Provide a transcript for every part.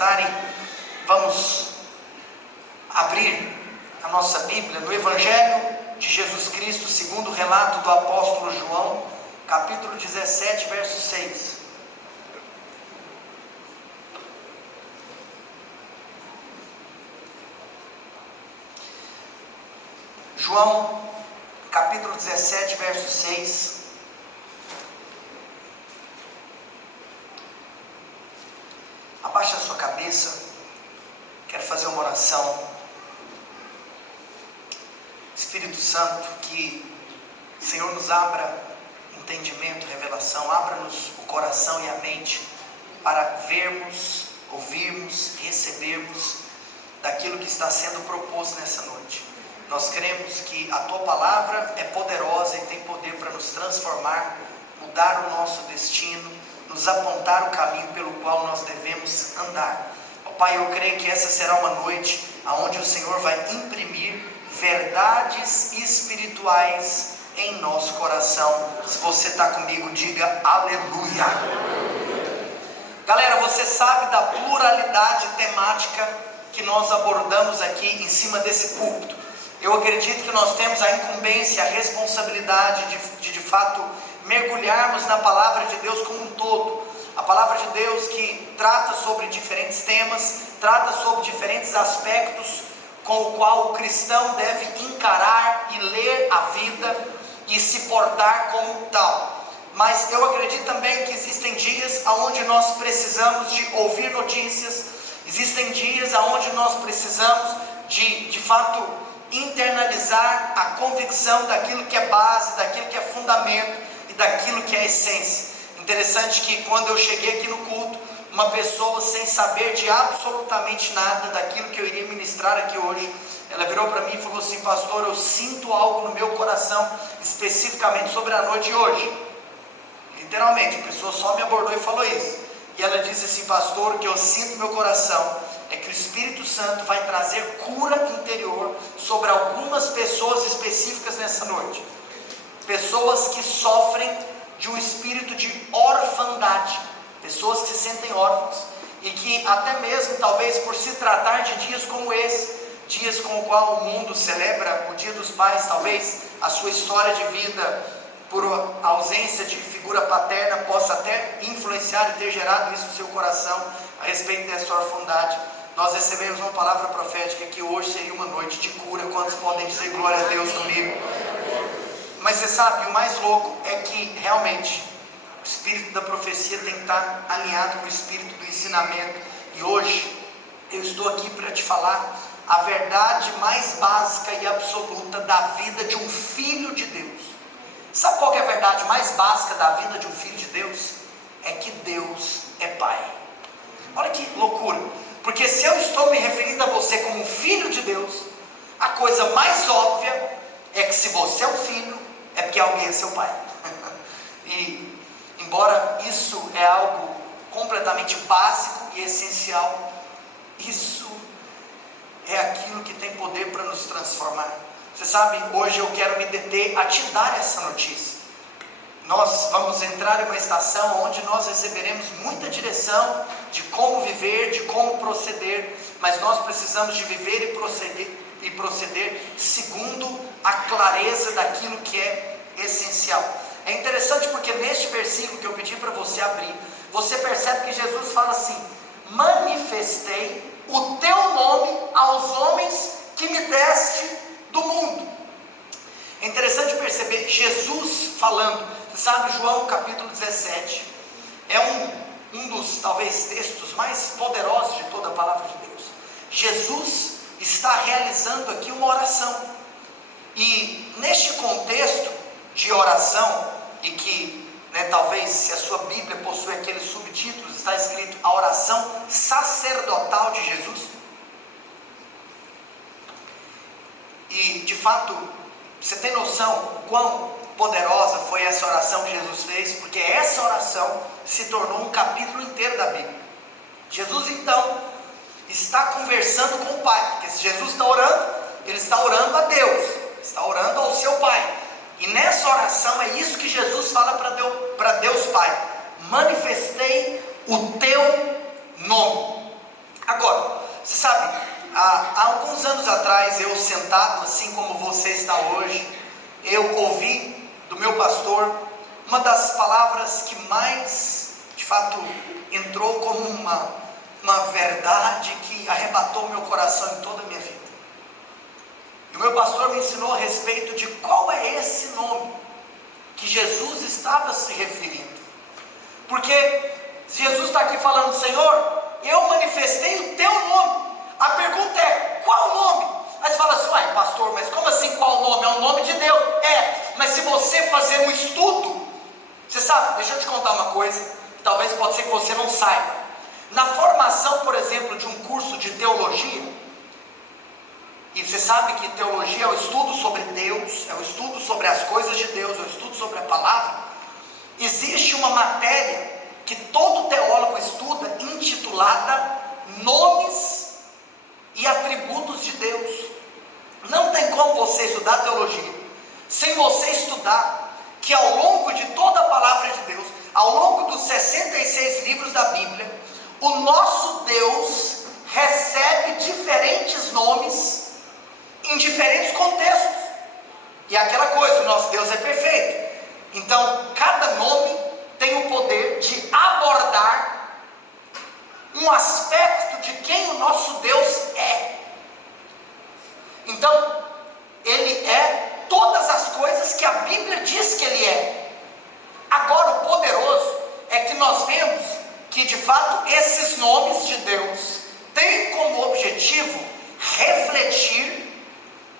sentarem, vamos abrir a nossa Bíblia no Evangelho de Jesus Cristo, segundo o relato do apóstolo João, capítulo 17, verso 6. João, capítulo 17, verso 6. Abaixa a sua cabeça, quero fazer uma oração. Espírito Santo, que o Senhor nos abra entendimento, revelação, abra-nos o coração e a mente para vermos, ouvirmos, recebermos daquilo que está sendo proposto nessa noite. Nós cremos que a Tua Palavra é poderosa e tem poder para nos transformar, mudar o nosso destino, nos apontar o caminho pelo qual nós devemos andar. Ó Pai, eu creio que essa será uma noite onde o Senhor vai imprimir verdades espirituais em nosso coração. Se você está comigo, diga aleluia. Galera, você sabe da pluralidade temática que nós abordamos aqui em cima desse púlpito. Eu acredito que nós temos a incumbência, a responsabilidade de fato mergulharmos na palavra de Deus como um todo. A palavra de Deus que trata sobre diferentes temas, trata sobre diferentes aspectos com o qual o cristão deve encarar e ler a vida e se portar como tal. Mas eu acredito também que existem dias onde nós precisamos de ouvir notícias, existem dias onde nós precisamos de fato internalizar a convicção daquilo que é base, daquilo que é fundamento e daquilo que é essência. Interessante que quando eu cheguei aqui no culto, uma pessoa sem saber de absolutamente nada daquilo que eu iria ministrar aqui hoje, ela virou para mim e falou assim: pastor, eu sinto algo no meu coração, especificamente sobre a noite de hoje. Literalmente, a pessoa só me abordou e falou isso. E ela disse assim: pastor, o que eu sinto no meu coração é que o Espírito Santo vai trazer cura interior sobre algumas pessoas específicas nessa noite. Pessoas que sofrem de um espírito de orfandade, pessoas que se sentem órfãos e que até mesmo, talvez por se tratar de dias como esse, dias com o qual o mundo celebra o Dia dos Pais, talvez a sua história de vida, por ausência de figura paterna, possa até influenciar e ter gerado isso no seu coração a respeito dessa orfandade. Nós recebemos uma palavra profética que hoje seria uma noite de cura. Quantos podem dizer glória a Deus comigo? Mas você sabe, o mais louco é que realmente o espírito da profecia tem que estar alinhado com o espírito do ensinamento. E hoje eu estou aqui para te falar a verdade mais básica e absoluta da vida de um filho de Deus. Sabe qual que é a verdade mais básica da vida de um filho de Deus? É que Deus é Pai. Olha que loucura. Porque se eu estou me referindo a você como filho de Deus, a coisa mais óbvia é que se você é um filho, é porque alguém é seu pai. E embora isso é algo completamente básico e essencial, isso é aquilo que tem poder para nos transformar. Você sabe, hoje eu quero me deter a te dar essa notícia. Nós vamos entrar em uma estação onde nós receberemos muita direção de como viver, de como proceder, mas nós precisamos de viver e proceder segundo a clareza daquilo que é essencial. É interessante porque neste versículo que eu pedi para você abrir, você percebe que Jesus fala assim: manifestei o teu nome aos homens que me deste do mundo. É interessante perceber Jesus falando. Sabe, João capítulo 17 é um dos talvez textos mais poderosos de toda a palavra de Deus. Jesus está realizando aqui uma oração, e neste contexto de oração, e que talvez, se a sua Bíblia possui aqueles subtítulos, está escrito a oração sacerdotal de Jesus. E de fato, você tem noção o quão poderosa foi essa oração que Jesus fez? Porque essa oração se tornou um capítulo inteiro da Bíblia. Jesus então está conversando com o Pai, porque se Jesus está orando, ele está orando a Deus, está orando ao seu Pai. E nessa oração é isso que Jesus fala para Deus Pai: manifestei o teu nome. Agora, você sabe, há alguns anos atrás, eu sentado assim como você está hoje, eu ouvi do meu pastor uma das palavras que mais, de fato, entrou como uma verdade que arrebatou meu coração em toda a minha vida. E o meu pastor me ensinou a respeito de qual é esse nome que Jesus estava se referindo. Porque Jesus está aqui falando: Senhor, eu manifestei o teu nome. A pergunta é: qual nome? Aí você fala assim: uai, pastor, mas como assim qual nome? É o nome de Deus. Mas se você fazer um estudo, você sabe, deixa eu te contar uma coisa, que talvez pode ser que você não saiba. Na formação, por exemplo, de um curso de teologia, e você sabe que teologia é o estudo sobre Deus, é o estudo sobre as coisas de Deus, é o estudo sobre a palavra. Existe uma matéria que todo teólogo estuda, intitulada Nomes e Atributos de Deus. Não tem como você estudar teologia sem você estudar que ao longo de toda a palavra de Deus, ao longo dos 66 livros da Bíblia, o nosso Deus recebe diferentes nomes em diferentes contextos. E aquela coisa, o nosso Deus é perfeito. Então, cada nome tem o poder de abordar um aspecto de quem o nosso Deus é. Então, Ele é todas as coisas que a Bíblia diz que Ele é. Agora, o poderoso é que nós vemos que, de fato, esses nomes de Deus têm como objetivo refletir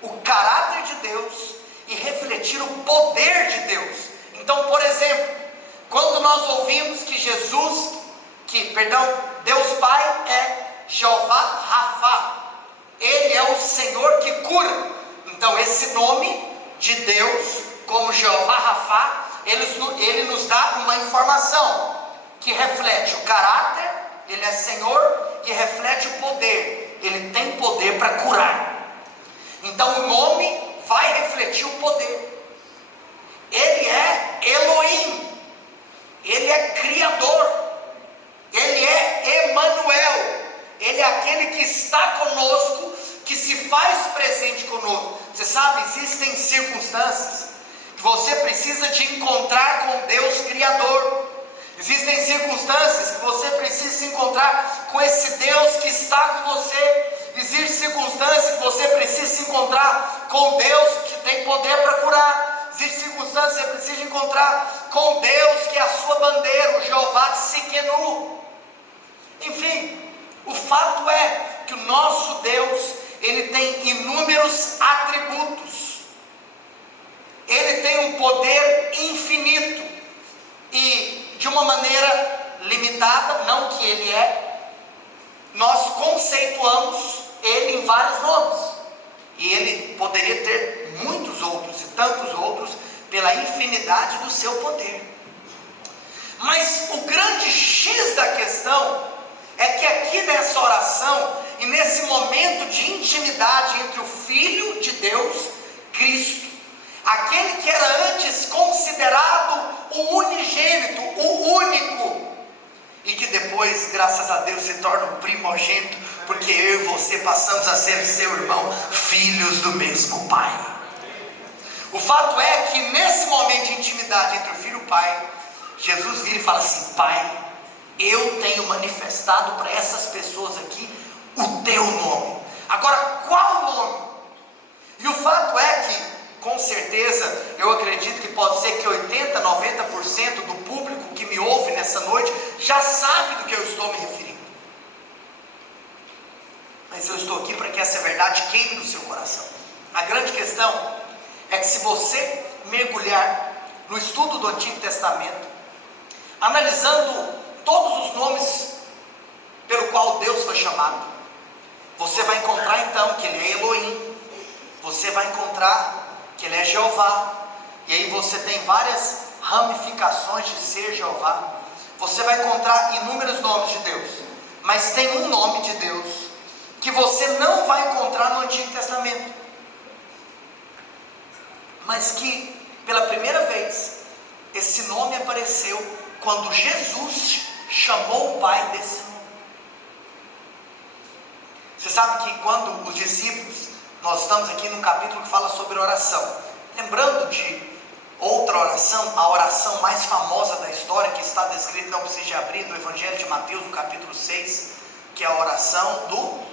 o caráter de Deus e refletir o poder de Deus. Então, por exemplo, quando nós ouvimos que Deus Pai é Jeová Rafa, Ele é o Senhor que cura. Então esse nome de Deus, como Jeová Rafa, ele nos dá uma informação que reflete o caráter. Ele é Senhor e reflete o poder. Ele tem poder para curar. Então o nome vai refletir o poder. Ele é Elohim, Ele é Criador, Ele é Emanuel, Ele é aquele que está conosco, que se faz presente conosco. Você sabe, existem circunstâncias que você precisa de encontrar com Deus Criador. Existem circunstâncias que você precisa se encontrar com esse Deus que está com você. Existem circunstâncias que você precisa se encontrar com Deus que tem poder para curar. Existem circunstâncias que você precisa encontrar com Deus que é a sua bandeira, o Jeová Tsidkenu. Enfim, o fato é que o nosso Deus, Ele tem inúmeros atributos. Ele tem um poder infinito e de uma maneira limitada, não que Ele é, nós conceituamos Ele em vários nomes. E Ele poderia ter muitos outros e tantos outros pela infinidade do seu poder. Mas o grande X da questão é que aqui nessa oração e nesse momento de intimidade entre o Filho de Deus, Cristo, aquele que era antes considerado o unigênito, o único, e que depois, graças a Deus, se torna o primogênito, porque eu e você passamos a ser seu irmão, filhos do mesmo Pai. O fato é que nesse momento de intimidade entre o Filho e o Pai, Jesus vira e fala assim: Pai, eu tenho manifestado para essas pessoas aqui o teu nome. Agora, qual nome? E o fato é que, com certeza, eu acredito que pode ser que 80%, 90% do público que me ouve nessa noite já sabe do que eu estou me referindo. Mas eu estou aqui para que essa verdade queime no seu coração. A grande questão é que, se você mergulhar no estudo do Antigo Testamento, analisando todos os nomes pelo qual Deus foi chamado, você vai encontrar então que Ele é Elohim, você vai encontrar que Ele é Jeová, e aí você tem várias ramificações de ser Jeová. Você vai encontrar inúmeros nomes de Deus, mas tem um nome de Deus que você não vai encontrar no Antigo Testamento, mas que pela primeira vez esse nome apareceu quando Jesus chamou o Pai desse nome. Você sabe que quando os discípulos, nós estamos aqui num capítulo que fala sobre oração, lembrando de outra oração, a oração mais famosa da história, que está descrita, não precisa abrir, no Evangelho de Mateus, no capítulo 6, que é a oração do...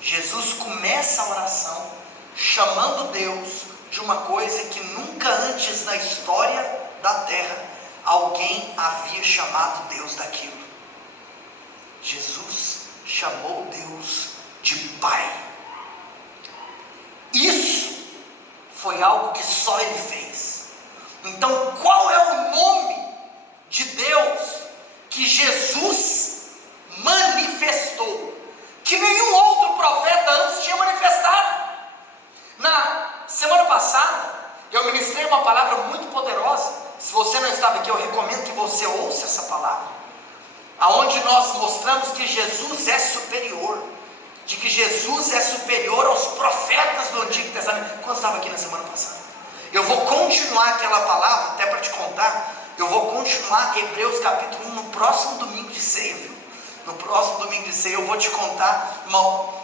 Jesus começa a oração chamando Deus de uma coisa que nunca antes na história da terra alguém havia chamado Deus daquilo. Jesus chamou Deus de Pai. Isso foi algo que só Ele fez. Então, qual é o nome de Deus que Jesus manifestou, que nenhum outro profeta antes tinha manifestado? Na semana passada, eu ministrei uma palavra muito poderosa. Se você não estava aqui, eu recomendo que você ouça essa palavra, aonde nós mostramos que Jesus é superior, de que Jesus é superior aos profetas do Antigo Testamento. Quando estava aqui na semana passada, eu vou continuar aquela palavra, até para te contar, eu vou continuar Hebreus capítulo 1 no próximo domingo de ceia, viu? No próximo domingo de ceia eu vou te contar, irmão,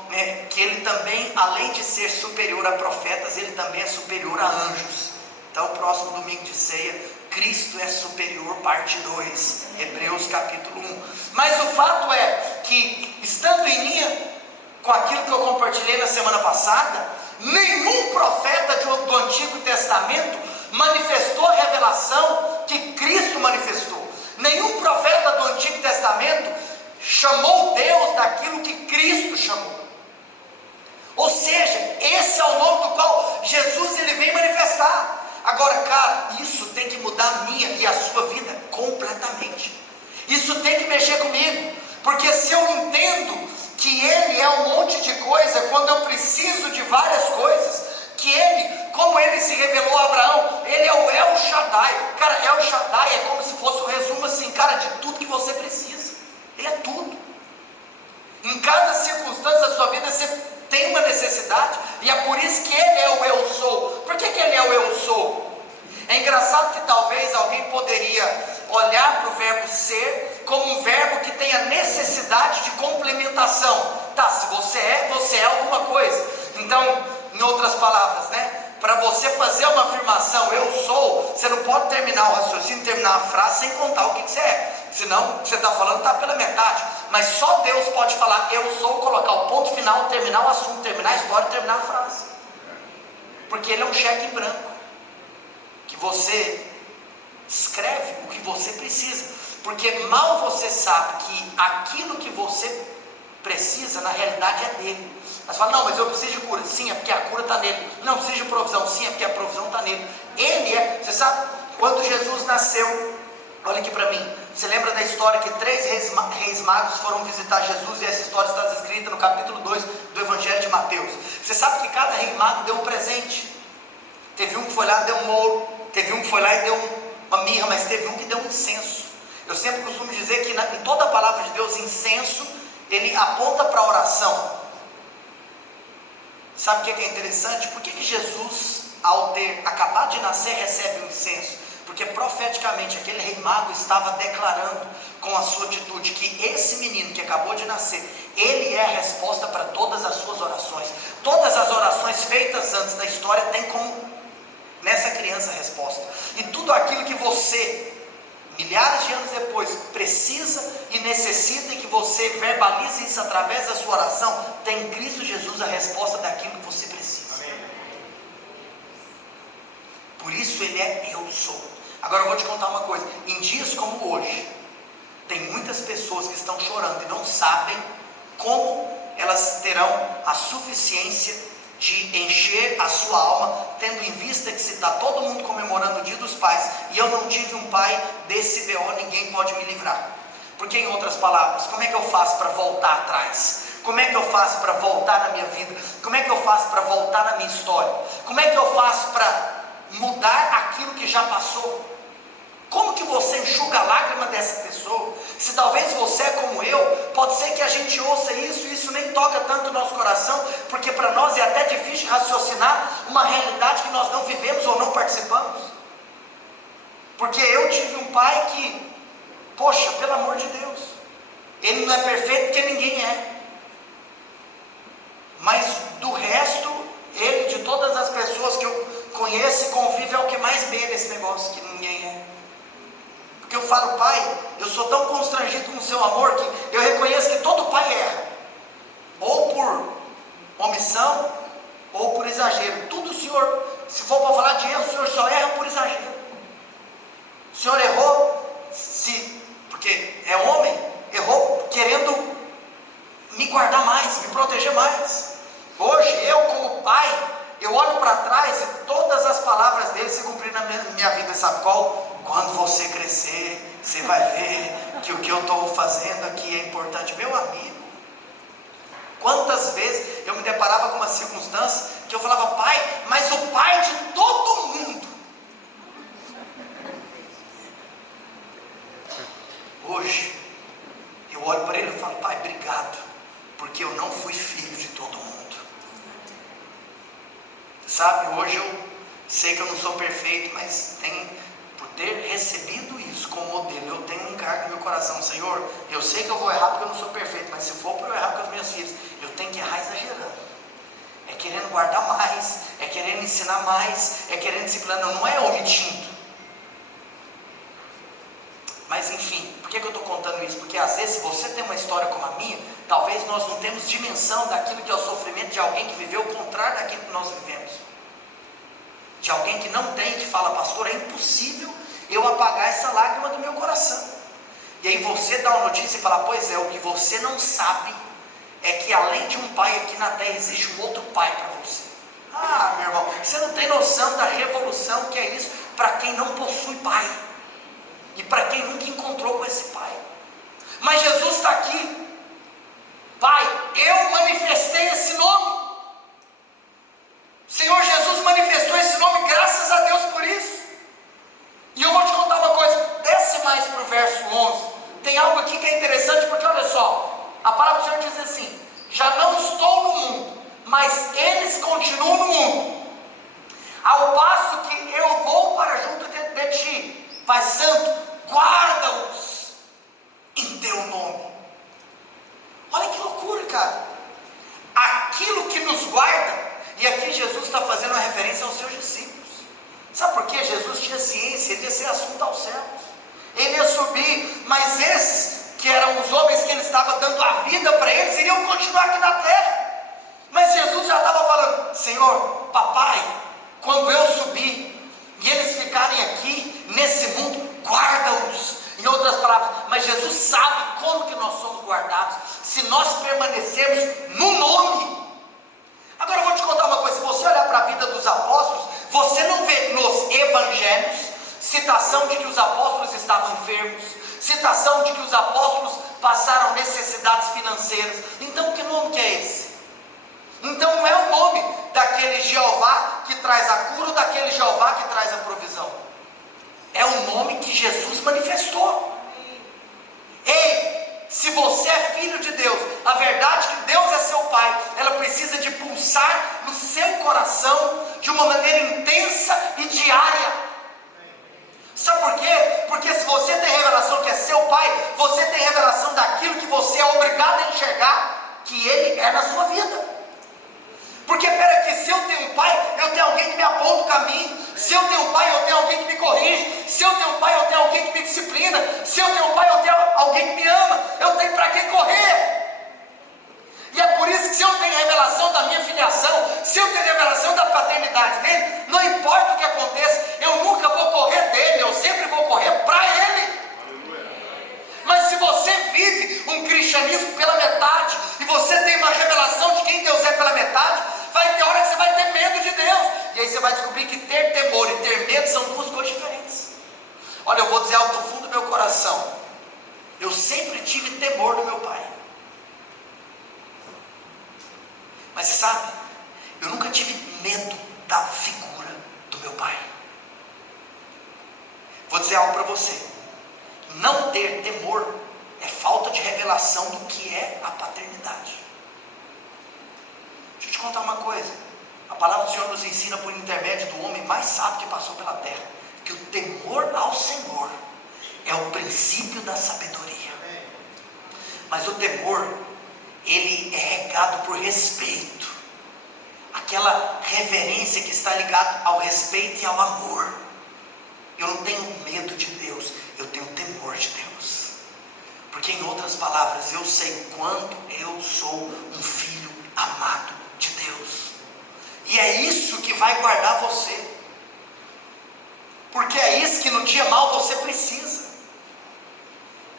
que ele também, além de ser superior a profetas, ele também é superior a anjos. Então, o próximo domingo de ceia, Cristo é superior, parte 2, Hebreus capítulo 1. Mas o fato é que, estando em linha com aquilo que eu compartilhei na semana passada, nenhum profeta do Antigo Testamento manifestou a revelação que Cristo manifestou. Nenhum profeta do Antigo Testamento chamou Deus daquilo que Cristo chamou. Ou seja, esse é o nome do qual Jesus ele vem manifestar. Agora, cara, isso tem que mudar a minha e a sua vida completamente. Isso tem que mexer comigo, porque se eu entendo que Ele é um monte de coisa, quando eu preciso de várias coisas, que Ele, como Ele se revelou a Abraão, Ele é o El Shaddai. Cara, El Shaddai é como se fosse o resumo assim, cara, de tudo que você precisa. Ele é tudo. Em cada circunstância da sua vida você tem uma necessidade, e é por isso que Ele é o Eu Sou. Por que Ele é o Eu Sou? É engraçado que talvez alguém poderia olhar para o verbo ser como um verbo que tem a necessidade de complementação. Tá, se você é alguma coisa. Então, em outras palavras, para você fazer uma afirmação, eu sou, você não pode terminar o raciocínio, terminar a frase sem contar o que você é. Senão, o que você está falando está pela metade. Mas só Deus pode falar eu sou, colocar o ponto final, terminar o assunto, terminar a história, terminar a frase. Porque Ele é um cheque em branco, que você escreve o que você precisa. Porque mal você sabe que aquilo que você precisa, na realidade é dele. Mas fala, não, mas eu preciso de cura. Sim, é porque a cura está nele. Não, eu preciso de provisão. Sim, é porque a provisão está nele. Ele é, você sabe, quando Jesus nasceu, olha aqui para mim, você lembra da história que 3 reis magos foram visitar Jesus, e essa história está escrita no capítulo 2 do Evangelho de Mateus. Você sabe que cada rei mago deu um presente. Teve um que foi lá e deu um ouro, teve um que foi lá e deu uma mirra, mas teve um que deu um incenso. Eu sempre costumo dizer que em toda a palavra de Deus, incenso, ele aponta para a oração. Sabe o que é interessante? Por que Jesus, ao ter acabado de nascer, recebe o incenso? Porque profeticamente aquele rei mago estava declarando com a sua atitude que esse menino que acabou de nascer, ele é a resposta para todas as suas orações. Todas as orações feitas antes da história tem como nessa criança a resposta. E tudo aquilo que você, milhares de anos depois, precisa e necessita, e que você verbalize isso através da sua oração, tem em Cristo Jesus a resposta daquilo que você precisa. Amém. Por isso Ele é eu sou. Agora eu vou te contar uma coisa, em dias como hoje, tem muitas pessoas que estão chorando e não sabem como elas terão a suficiência de encher a sua alma, tendo em vista que se está todo mundo comemorando o Dia dos Pais, e eu não tive um pai, desse BO ninguém pode me livrar. Porque, em outras palavras, como é que eu faço para voltar atrás? Como é que eu faço para voltar na minha vida? Como é que eu faço para voltar na minha história? Como é que eu faço para mudar aquilo que já passou? Como que você enxuga a lágrima dessa pessoa? Se talvez você é como eu, pode ser que a gente ouça isso e isso nem toca tanto o nosso coração, porque para nós é até difícil raciocinar uma realidade que nós não vivemos ou não participamos. Porque eu tive um pai que, poxa, pelo amor de Deus, ele não é perfeito porque ninguém é. Mas do resto, ele, de todas as pessoas que eu conheço e convivo, é o que mais beira esse negócio, que ninguém é. Porque eu falo, pai, eu sou tão constrangido com o seu amor, que eu reconheço que todo pai erra, ou por omissão, ou por exagero. Tudo o Senhor, se for para falar de erro, o Senhor só erra por exagero. O Senhor errou, porque é homem, errou querendo me guardar mais, me proteger mais. Hoje, eu como pai, eu olho para trás e todas as palavras dele se cumpriram na minha vida, sabe qual? Quando você crescer, você vai ver que o que eu estou fazendo aqui é importante. Meu amigo, quantas vezes eu me deparava com uma circunstância que eu falava, pai, mas o pai de todo mundo. Hoje, eu olho para ele e falo, pai, obrigado, porque eu não fui filho de todo mundo. Sabe, hoje eu sei que eu não sou perfeito, mas por ter recebido isso como modelo, eu tenho um encargo no meu coração. Senhor, eu sei que eu vou errar porque eu não sou perfeito, mas se for para eu errar com os meus filhos, eu tenho que errar exagerando. É querendo guardar mais, é querendo ensinar mais, é querendo disciplinar, não é omitindo. Mas enfim, por que eu estou contando isso? Porque às vezes, se você tem uma história como a minha, talvez nós não temos dimensão daquilo que é o sofrimento de alguém que viveu o contrário daquilo que nós vivemos. De alguém que não tem, que fala, pastor, é impossível eu apagar essa lágrima do meu coração. E aí você dá uma notícia e fala, pois é, o que você não sabe é que além de um pai aqui na terra, existe um outro pai para você. Ah, meu irmão, você não tem noção da revolução que é isso para quem não possui pai. E para quem nunca encontrou com esse pai. Mas Jesus está aqui. Pai, eu manifestei esse nome. O Senhor Jesus manifestou esse nome, graças a Deus por isso. E eu vou te contar uma coisa, desce mais para o verso 11. Tem algo aqui que é interessante, porque olha só, a palavra do Senhor diz assim, já não estou no mundo, mas eles continuam no mundo. Ao passo que eu vou para junto de ti, Pai Santo, guarda-os em teu nome. Olha que loucura, cara. Aquilo que nos guarda, e aqui Jesus está fazendo uma referência aos seus discípulos. Sabe por quê? Jesus tinha ciência, ele ia ser assunto aos céus, ele ia subir, mas esses que eram os homens que ele estava dando a vida para eles, iriam continuar aqui na terra. Mas Jesus já estava falando, Senhor, papai, quando eu subir, e eles ficarem aqui, nesse mundo, guarda-os. Em outras palavras, mas Jesus sabe como que nós somos guardados, se nós permanecermos no nome. Agora eu vou te contar uma coisa, se você olhar para a vida dos apóstolos, você não vê nos evangelhos citação de que os apóstolos estavam enfermos, citação de que os apóstolos passaram necessidades financeiras. Então que nome que é esse? Então não é o nome daquele Jeová que traz a cura ou daquele Jeová que traz a provisão. É o nome que Jesus manifestou. Ei, se você é filho de Deus, a verdade que Deus é seu Pai, ela precisa de pulsar no seu coração de uma maneira intensa e diária. Sabe por quê? Porque se você tem revelação que é seu Pai, você tem revelação daquilo que você é obrigado a enxergar que Ele é na sua vida. Porque peraí, se eu tenho um pai, eu tenho alguém que me aponta o caminho. Se eu tenho um pai, eu tenho alguém que me corrige. Se eu tenho um pai, eu tenho alguém que me disciplina. Se eu tenho um pai, eu tenho alguém que me ama. Eu tenho para quem correr. E é por isso que se eu tenho revelação da minha filiação, se eu tenho revelação da paternidade dele, não importa o que aconteça, eu nunca vou correr dele, eu sempre vou correr para ele. Mas se você vive um cristianismo pela metade, e você tem uma revelação de quem Deus é pela metade, vai ter hora que você vai ter medo de Deus, e aí você vai descobrir que ter temor e ter medo são duas coisas diferentes. Olha, eu vou dizer algo do fundo do meu coração, eu sempre tive temor do meu pai, mas você sabe, eu nunca tive medo da figura do meu pai. Vou dizer algo para você, não ter temor é falta de revelação do que é a paternidade. Deixa eu te contar uma coisa, a palavra do Senhor nos ensina por intermédio do homem mais sábio que passou pela terra, que o temor ao Senhor é o princípio da sabedoria. Mas o temor, ele é regado por respeito. aquela reverência que está ligada ao respeito e ao amor. Eu não tenho medo de Deus, eu tenho temor de Deus. Porque, em outras palavras, eu sei o quanto eu sou um filho amado de Deus. E é isso que vai guardar você. Porque é isso que no dia mau você precisa.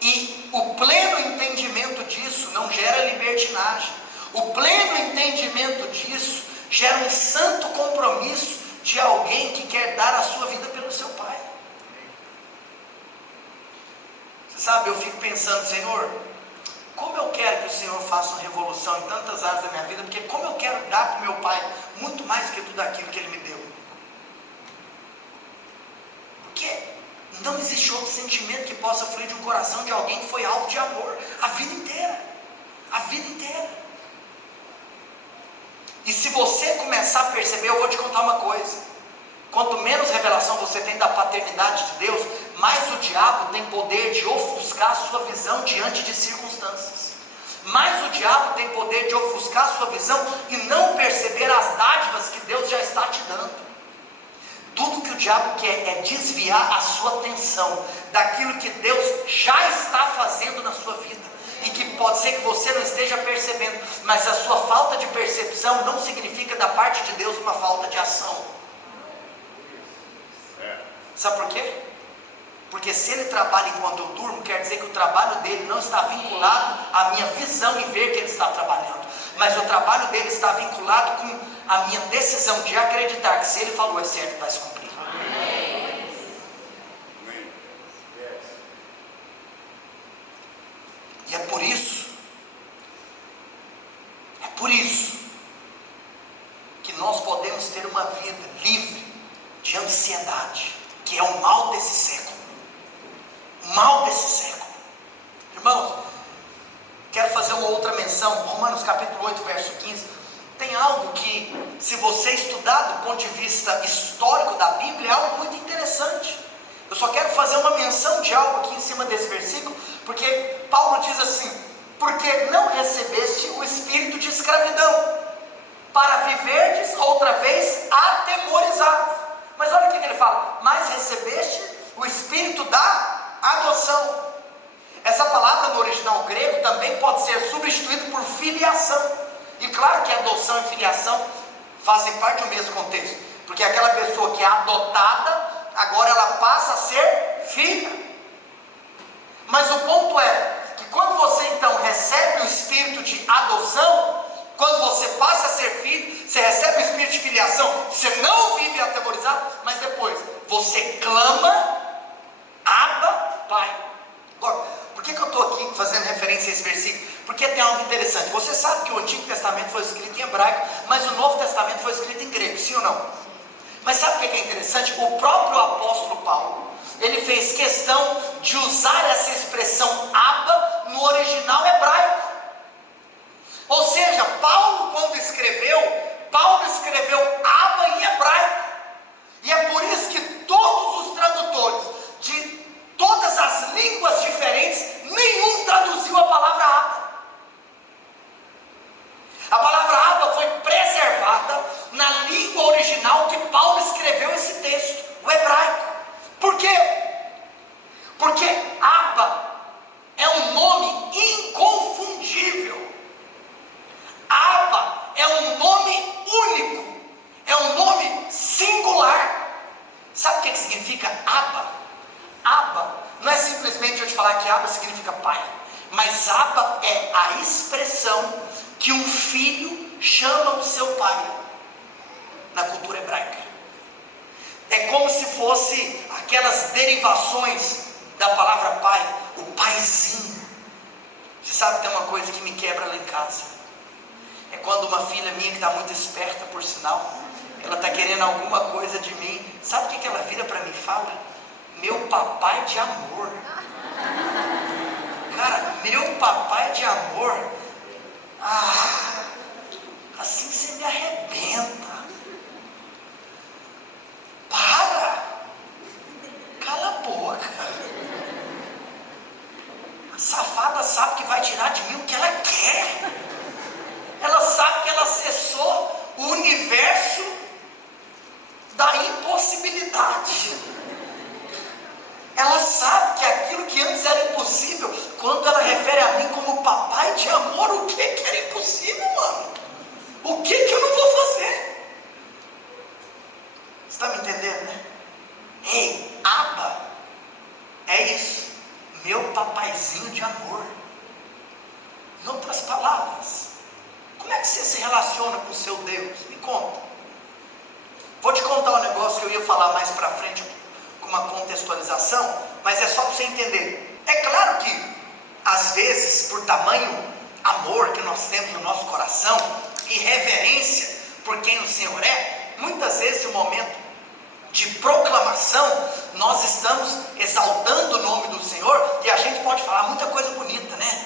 E o pleno entendimento disso não gera libertinagem. O pleno entendimento disso gera um santo compromisso de alguém que quer dar a sua vida pelo seu Pai. Você sabe, eu fico pensando, Senhor, como eu quero que o Senhor faça uma revolução em tantas áreas da minha vida, porque como eu quero dar para o meu Pai muito mais do que tudo aquilo que Ele me deu. Porque não existe outro sentimento que possa fluir de um coração de alguém que foi alvo de amor a vida inteira. A vida inteira. E se você começar a perceber, eu vou te contar uma coisa. Quanto menos revelação você tem da paternidade de Deus, mais o diabo tem poder de ofuscar a sua visão diante de circunstâncias. Mais o diabo tem poder de ofuscar a sua visão e não perceber as dádivas que Deus já está te dando. Tudo que o diabo quer é desviar a sua atenção daquilo que Deus já está fazendo na sua vida. E que pode ser que você não esteja percebendo, mas a sua falta de percepção não significa da parte de Deus uma falta de ação. Sabe por quê? Porque se ele trabalha enquanto eu durmo, quer dizer que o trabalho dele não está vinculado à minha visão e ver que ele está trabalhando, mas o trabalho dele está vinculado com a minha decisão de acreditar que se ele falou é certo, vai se cumprir. E é por isso que nós podemos ter uma vida livre de ansiedade, que é o mal desse século. O mal desse século. Irmãos, quero fazer uma outra menção. Romanos capítulo 8, verso 15. Tem algo que, se você estudar do ponto de vista histórico da Bíblia, é algo muito interessante. Eu só quero fazer uma menção de algo aqui em cima desse versículo, porque Paulo diz assim: porque não recebeste o espírito de escravidão, para viverdes outra vez atemorizados. Mas olha o que ele fala: mas recebeste o espírito da adoção. Essa palavra no original grego também pode ser substituída por filiação. E claro que adoção e filiação fazem parte do mesmo contexto, porque aquela pessoa que é adotada, agora ela passa a ser filha. Mas o ponto é que quando você então recebe o espírito de adoção, quando você passa a ser filho, você recebe o espírito de filiação, você não vive atemorizado, mas depois você clama, Abba, Pai. Agora, por que eu estou aqui fazendo referência a esse versículo? Porque tem algo interessante. Você sabe que o Antigo Testamento foi escrito em hebraico, mas o Novo Testamento foi escrito em grego, sim ou não? Mas sabe o que é interessante? O próprio apóstolo Paulo, ele fez questão de usar essa expressão Abba no original hebraico. Ou seja, Paulo escreveu Abba em hebraico. E é por isso que todos os tradutores de todas as línguas diferentes, nenhum traduziu a palavra Abba. A palavra Abba foi preservada na língua original que Paulo escreveu esse texto, o hebraico. Por quê? Porque Abba é um nome inconfundível. Abba é um nome único, é um nome singular. Sabe o que significa Abba? Abba não é simplesmente eu te falar que Abba significa pai, mas Abba é a expressão que um filho chama o seu pai na cultura hebraica. É como se fosse aquelas derivações da palavra pai, o paizinho. Você sabe, tem uma coisa que me quebra lá em casa. É quando uma filha minha que está muito esperta, por sinal, ela está querendo alguma coisa de mim. Sabe o que ela vira para mim e fala? Meu papai de amor. Cara, meu papai de amor. Assim você me arrebenta. Para. Cala a boca. A safada sabe que vai tirar de mim o que ela quer. Ela sabe que ela acessou o universo da impossibilidade. Ela sabe que aquilo que antes era impossível, quando ela refere a mim como papai de amor, o que era impossível, mano? O que eu não vou fazer? Você está me entendendo, né? Ei, Abba, é isso, meu papaizinho de amor. Em outras palavras, como é que você se relaciona com o seu Deus? Me conta. Vou te contar um negócio que eu ia falar mais pra frente, com uma contextualização, mas é só para você entender. É claro que, às vezes, por tamanho amor que nós temos no nosso coração, e reverência por quem o Senhor é, muitas vezes no momento de proclamação, nós estamos exaltando o nome do Senhor, e a gente pode falar muita coisa bonita, né?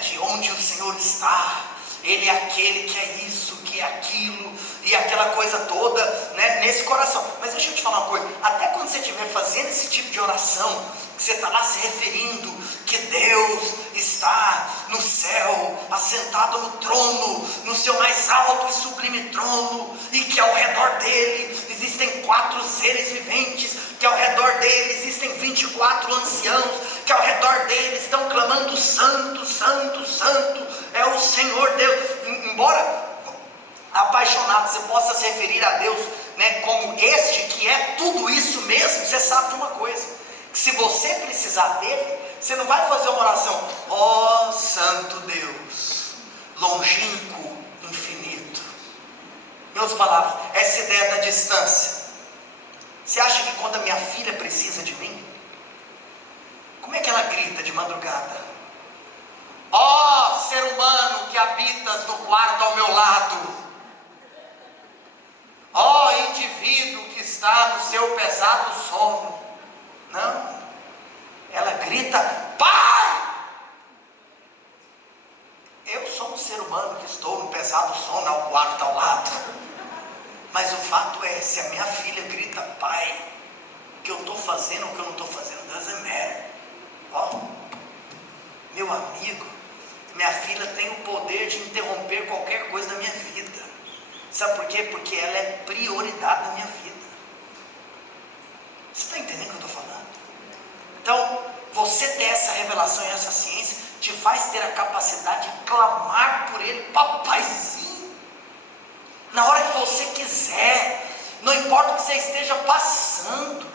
De onde o Senhor está, Ele é aquele que é isso, que é aquilo, e aquela coisa toda, né, nesse coração. Mas deixa eu te falar uma coisa, até quando você estiver fazendo esse tipo de oração, que você está lá se referindo, que Deus está no céu, assentado no trono, no seu mais alto e sublime trono, e que ao redor dele existem 4 seres viventes, que ao redor dele existem 24 anciãos, que ao redor dele estão clamando santo, santo, santo, é o Senhor Deus. Embora apaixonado você possa se referir a Deus, né, como este que é tudo isso mesmo, você sabe de uma coisa, que se você precisar dele, você não vai fazer uma oração, ó santo Deus, longínquo, infinito. Em outras palavras, essa ideia da distância. Você acha que quando a minha filha precisa de mim, como é que ela grita de madrugada? Ó ser humano que habitas no quarto ao meu lado, ó indivíduo que está no seu pesado sono. Não, ela grita, pai! Eu sou um ser humano que estou no pesado sono ao quarto ao lado, mas o fato é, se a minha filha grita, pai, o que eu estou fazendo ou o que eu não estou fazendo, doesn't matter. Ó, meu amigo, minha filha tem o poder de interromper qualquer coisa na minha vida. Sabe por quê? Porque ela é prioridade na minha vida. Você está entendendo o que eu estou falando? Então, você ter essa revelação e essa ciência te faz ter a capacidade de clamar por ele, papaizinho, na hora que você quiser, não importa o que você esteja passando.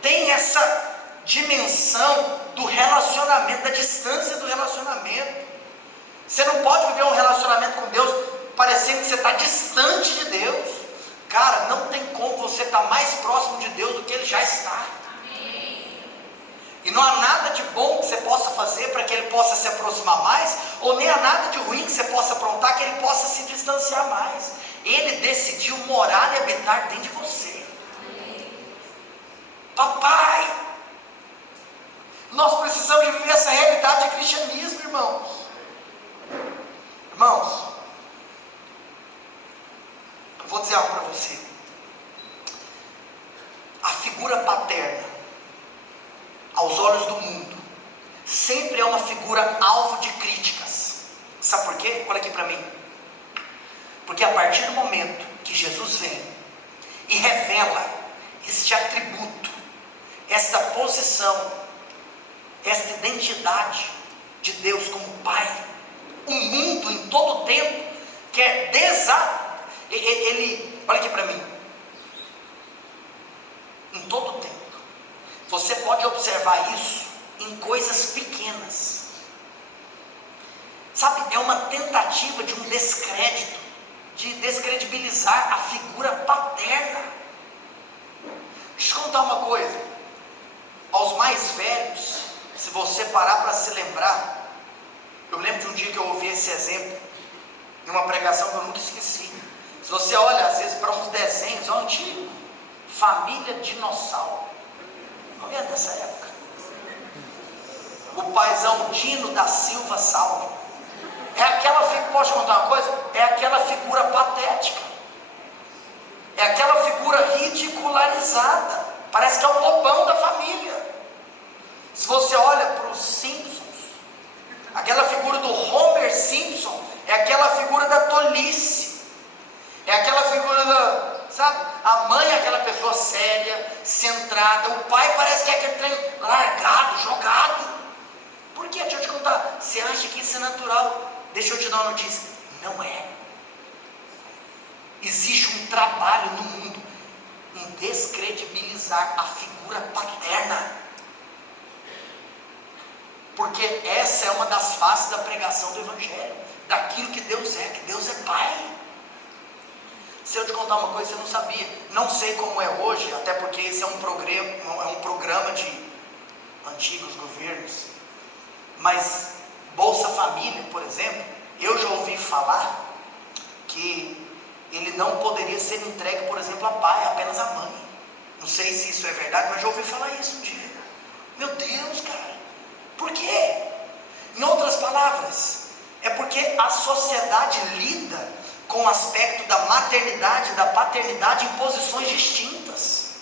Tem essa dimensão do relacionamento, da distância do relacionamento. Você não pode viver um relacionamento com Deus parecendo que você está distante de Deus. Cara, não tem como você estar mais próximo de Deus do que Ele já está. E não há nada de bom que você possa fazer para que Ele possa se aproximar mais, ou nem há nada de ruim que você possa aprontar que Ele possa se distanciar mais. Ele decidiu morar e habitar dentro de você. Papai, nós precisamos de viver essa realidade de cristianismo, irmãos. Irmãos, eu vou dizer algo para você. A figura paterna, aos olhos do mundo, sempre é uma figura alvo de críticas. Sabe por quê? Olha aqui para mim. Porque a partir do momento que Jesus vem e revela este atributo, esta posição, esta identidade de Deus como Pai, o mundo em todo o tempo quer ele, olha aqui para mim, em todo o tempo, você pode observar isso em coisas pequenas, sabe, é uma tentativa de um descrédito, de descredibilizar a figura paterna. Deixa eu contar uma coisa, aos mais velhos, se você parar para se lembrar, eu lembro de um dia que eu ouvi esse exemplo, em uma pregação que eu nunca esqueci. Se você olha às vezes para uns desenhos antigos, Família Dinossauro, alguém é dessa época? O paizão Dino da Silva Salvo, é aquela figura, posso contar uma coisa? É aquela figura patética, é aquela figura ridicularizada, parece que é o bobão da família. Se você olha para os Simpsons, aquela figura do Homer Simpson é aquela figura da tolice. É aquela figura, sabe? A mãe é aquela pessoa séria, centrada. O pai parece que é aquele trem largado, jogado. Por quê? Deixa eu te contar. Você acha que isso é natural? Deixa eu te dar uma notícia. Não é. Existe um trabalho no mundo em descredibilizar a figura paterna. Porque essa é uma das faces da pregação do Evangelho. Daquilo que Deus é, que Deus é Pai. Se eu te contar uma coisa, você não sabia. Não sei como é hoje, até porque esse é um programa de antigos governos. Mas Bolsa Família, por exemplo, eu já ouvi falar que ele não poderia ser entregue, por exemplo, a pai, apenas a mãe. Não sei se isso é verdade, mas já ouvi falar isso um dia. Meu Deus, cara, por quê? Em outras palavras, é porque a sociedade lida com o aspecto da maternidade e da paternidade em posições distintas.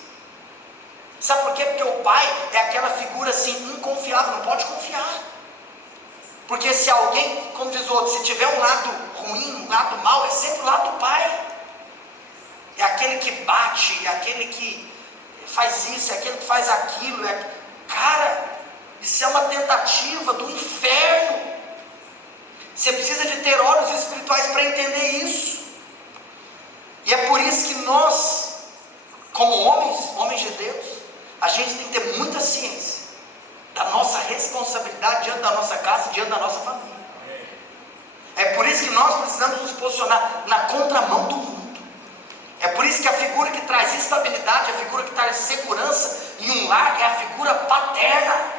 Sabe por quê? Porque o pai é aquela figura assim, inconfiável, não pode confiar. Porque se alguém, como diz o outro, se tiver um lado ruim, um lado mau, é sempre o lado do pai. É aquele que bate, é aquele que faz isso, é aquele que faz aquilo. Cara, isso é uma tentativa do inferno. Você precisa de ter olhos espirituais para entender isso. E é por isso que nós, como homens de Deus, a gente tem que ter muita ciência da nossa responsabilidade diante da nossa casa, diante da nossa família. É por isso que nós precisamos nos posicionar na contramão do mundo. É por isso que a figura que traz estabilidade, a figura que traz segurança em um lar é a figura paterna.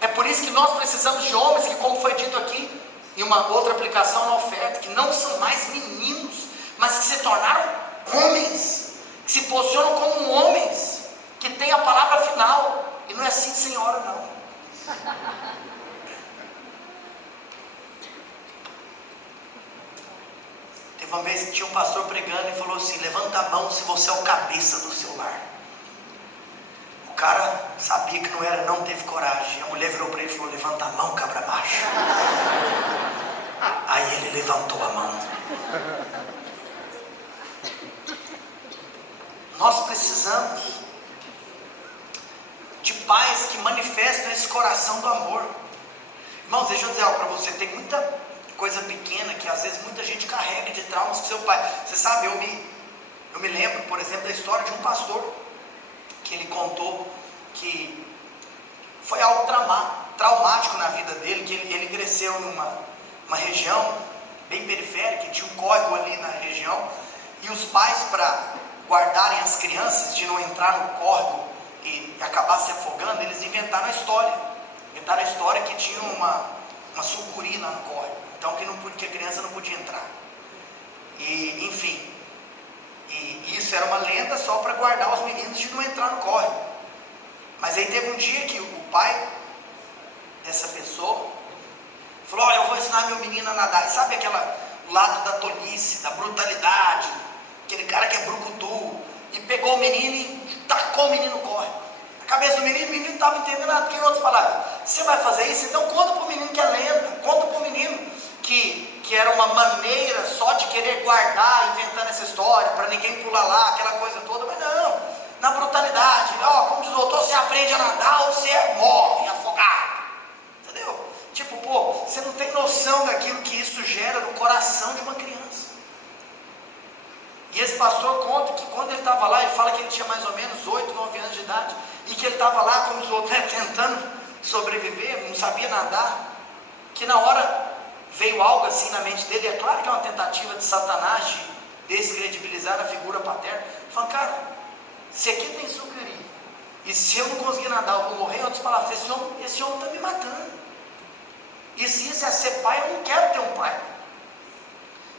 É por isso que nós precisamos de homens que, como foi dito aqui, em uma outra aplicação na oferta, que não são mais meninos, mas que se tornaram homens, que se posicionam como homens, que tem a palavra final. E não é assim, senhora, não. Teve uma vez que tinha um pastor pregando e falou assim: levanta a mão se você é o cabeça do seu lar. O cara sabia que não era, não teve coragem. A mulher virou para ele e falou: levanta a mão, cabra macho. Aí ele levantou a mão. Nós precisamos de pais que manifestam esse coração do amor. Irmãos, deixa eu dizer algo para você. Tem muita coisa pequena que às vezes muita gente carrega de traumas com seu pai. Você sabe, eu me lembro, por exemplo, da história de um pastor que ele contou que foi algo traumático na vida dele, que ele cresceu numa região bem periférica, tinha um córrego ali na região, e os pais, para guardarem as crianças de não entrar no córrego e acabar se afogando, eles inventaram a história que tinha uma sucuri lá no córrego, então que a criança não podia entrar, e enfim, e isso era uma lenda só para guardar os meninos de não entrar no córrego. Mas aí teve um dia que o pai dessa pessoa falou: olha, eu vou ensinar meu menino a nadar. E sabe o lado da tolice, da brutalidade, aquele cara que é brucutu, e pegou o menino e tacou o menino no córrego. A cabeça do menino, o menino não estava entendendo nada. Porque, em outras palavras, você vai fazer isso? Então conta para o menino que é lenda, conta para o menino que era uma maneira só de querer guardar, inventando essa história, para ninguém pular lá, aquela coisa toda. Mas não, na brutalidade, como diz o doutor, você aprende a nadar ou você morre afogado, entendeu? Tipo, você não tem noção daquilo que isso gera no coração de uma criança. E esse pastor conta que quando ele estava lá, ele fala que ele tinha mais ou menos 8, 9 anos de idade, e que ele estava lá, como os outros, tentando sobreviver, não sabia nadar, que na hora veio algo assim na mente dele. É claro que é uma tentativa de Satanás de descredibilizar a figura paterna. Falando: cara, se aqui tem sucuri, e se eu não conseguir nadar, eu vou morrer. Em outras palavras, esse homem está me matando. E se isso é ser pai, eu não quero ter um pai.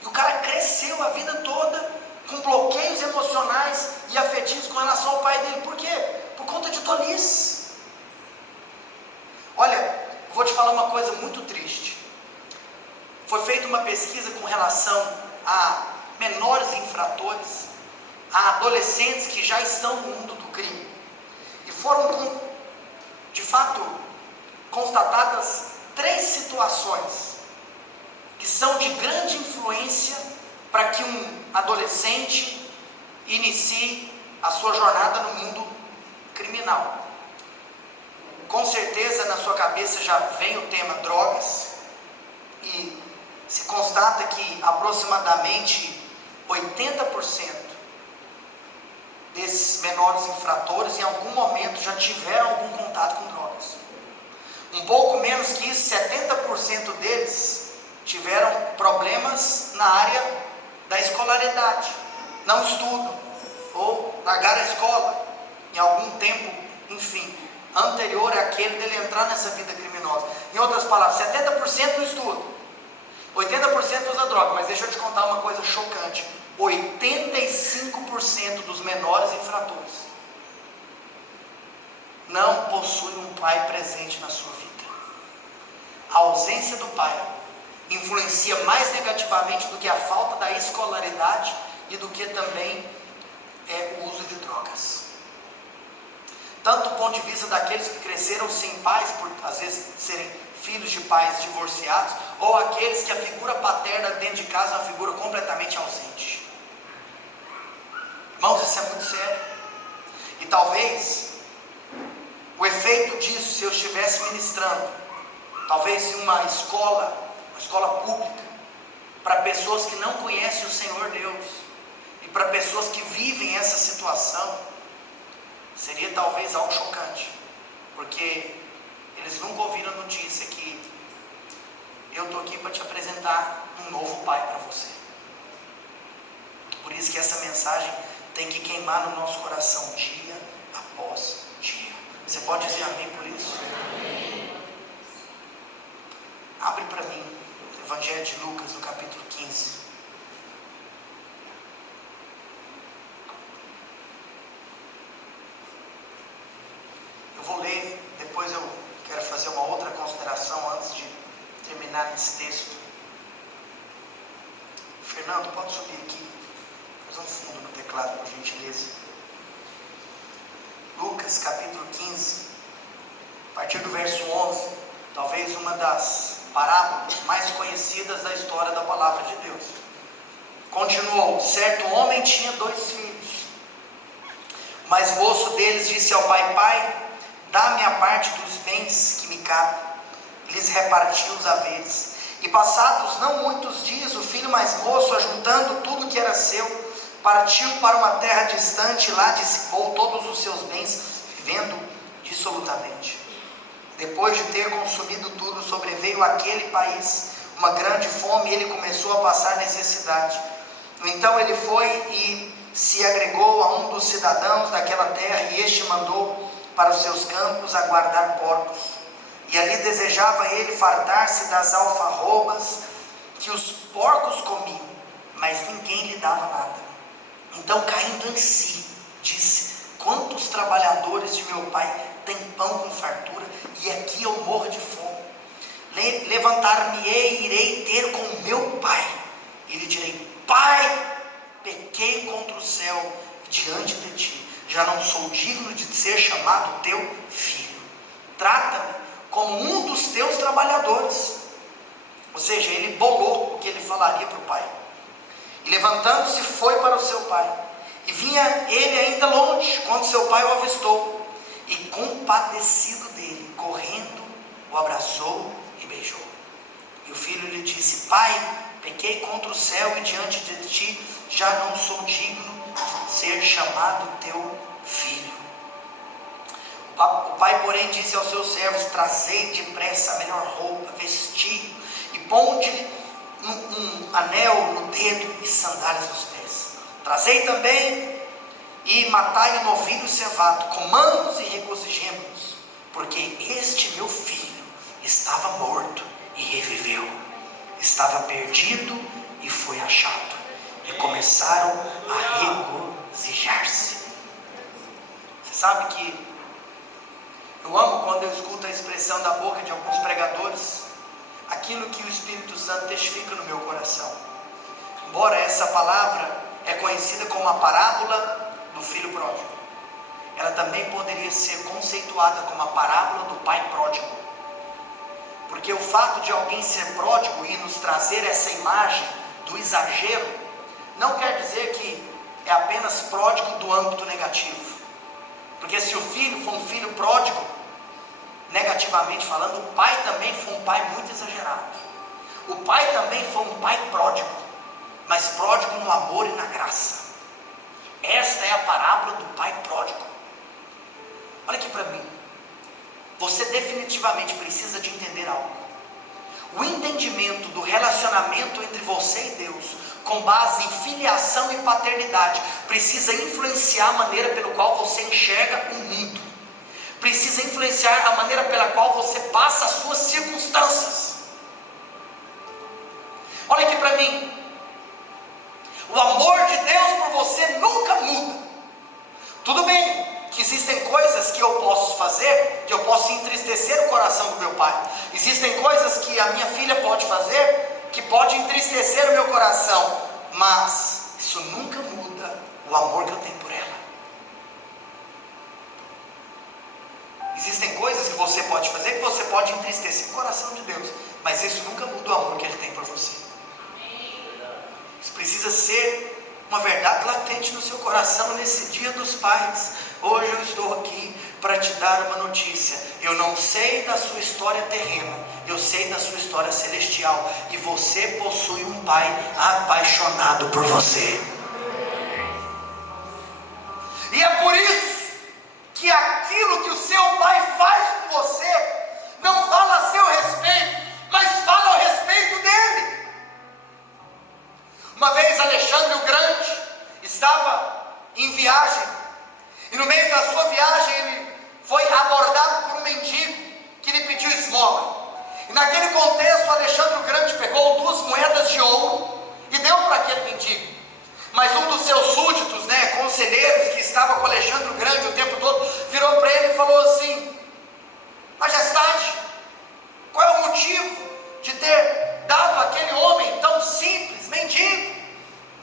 E o cara cresceu a vida toda com bloqueios emocionais e afetivos com relação ao pai dele. Por quê? Por conta de tolice. Olha, vou te falar uma coisa muito triste. Foi feita uma pesquisa com relação a menores infratores, a adolescentes que já estão no mundo do crime, e foram, de fato, constatadas 3 situações que que são de grande influência para que um adolescente inicie a sua jornada no mundo criminal. Com certeza na sua cabeça já vem o tema drogas, e se constata que aproximadamente 80% desses menores infratores em algum momento já tiveram algum contato com drogas. Um pouco menos que isso, 70% deles tiveram problemas na área da escolaridade, não estudam, ou largaram a escola em algum tempo, enfim, anterior àquele dele entrar nessa vida criminosa. Em outras palavras, 70% não estuda, 80% usa droga. Mas deixa eu te contar uma coisa chocante: 85% dos menores infratores não possuem um pai presente na sua vida. A ausência do pai influencia mais negativamente do que a falta da escolaridade e do que também o uso de drogas. Tanto do ponto de vista daqueles que cresceram sem pais, por às vezes serem filhos de pais divorciados, ou aqueles que a figura paterna dentro de casa é uma figura completamente ausente. Irmãos, isso é muito sério. E talvez o efeito disso, se eu estivesse ministrando, talvez em uma escola pública, para pessoas que não conhecem o Senhor Deus, e para pessoas que vivem essa situação, seria talvez algo chocante, porque eles nunca ouviram a notícia que eu estou aqui para te apresentar um novo pai para você. Por isso que essa mensagem tem que queimar no nosso coração dia após dia. Você pode dizer amém por isso? Amém. Abre para mim o Evangelho de Lucas, no capítulo 15. Eu vou ler, depois eu quero fazer uma outra consideração antes de terminar esse texto. Fernando, pode subir aqui, fazer um fundo no teclado, por gentileza. Lucas capítulo 15, a partir do verso 11, talvez uma das parábolas mais conhecidas da história da palavra de Deus. Continuou: certo homem tinha 2 filhos. O mais moço deles disse ao pai: pai, dá-me a parte dos bens que me cabem. Lhes repartiu os haveres. E passados não muitos dias, o filho mais moço, ajuntando tudo que era seu, partiu para uma terra distante, e lá dissipou todos os seus bens, vivendo dissolutamente. Depois de ter consumido tudo, sobreveio àquele país uma grande fome, e ele começou a passar necessidade. Então ele foi e se agregou a um dos cidadãos daquela terra, e este mandou para os seus campos a guardar porcos. E ali desejava ele fartar-se das alfarrobas que os porcos comiam, mas ninguém lhe dava nada. Então, caindo em si, disse: quantos trabalhadores de meu pai têm pão com fartura, e aqui eu morro de fome. Levantar-me-ei e irei ter com meu pai, e lhe direi: pai, pequei contra o céu e diante de ti, já não sou digno de ser chamado teu filho. Trata-me como um dos teus trabalhadores. Ou seja, ele bolou o que ele falaria para o pai. E levantando-se foi para o seu pai. E vinha ele ainda longe, quando seu pai o avistou. E compadecido dele, correndo, o abraçou e beijou. E o filho lhe disse: pai, pequei contra o céu e diante de ti, já não sou digno de ser chamado teu filho. O pai, porém, disse aos seus servos: trazei depressa a melhor roupa, vestido, e ponde-lhe um anel no dedo e sandálias nos pés. Trazei também e matai o novilho cevado, comamos e regozijemo-nos, porque este meu filho estava morto e reviveu, estava perdido e foi achado. E começaram a regozijar-se. Você sabe que eu amo quando eu escuto a expressão da boca de alguns pregadores, aquilo que o Espírito Santo testifica no meu coração. Embora essa palavra é conhecida como a parábola do filho pródigo, ela também poderia ser conceituada como a parábola do pai pródigo. Porque o fato de alguém ser pródigo e nos trazer essa imagem do exagero, não quer dizer que é apenas pródigo do âmbito negativo. Porque se o filho for um filho pródigo, negativamente falando, o pai também foi um pai muito exagerado. O pai também foi um pai pródigo, mas pródigo no amor e na graça. Esta é a parábola do pai pródigo. Olha aqui para mim. Você definitivamente precisa de entender algo. O entendimento do relacionamento entre você e Deus, com base em filiação e paternidade, precisa influenciar a maneira pela qual você enxerga o mundo. Precisa influenciar a maneira pela qual você passa as suas circunstâncias. Olha aqui para mim. O amor de Deus por você nunca muda. Tudo bem que existem coisas que eu posso fazer, que eu posso entristecer o coração do meu pai. Existem coisas que a minha filha pode fazer, que pode entristecer o meu coração. Mas isso nunca muda o amor que eu tenho por ela. Existem coisas que você pode fazer, que você pode entristecer o coração de Deus. Mas isso nunca muda o amor que Ele tem por você. Isso precisa ser uma verdade latente no seu coração nesse dia dos pais. Hoje eu estou aqui para te dar uma notícia. Eu não sei da sua história terrena, eu sei da sua história celestial. E você possui um pai apaixonado por você. E é por isso que aquilo que o seu pai faz com você não fala a seu respeito, mas fala a respeito dele. Uma vez Alexandre o Grande estava em viagem, e no meio da sua viagem ele foi abordado por um mendigo que lhe pediu esmola. E naquele contexto Alexandre o Grande pegou 2 moedas de ouro e deu para aquele mendigo. Mas um dos seus súditos, conselheiros, que estava com Alexandre o Grande o tempo todo, virou para ele e falou assim: Majestade, qual é o motivo de ter dado àquele homem tão simples, mendigo,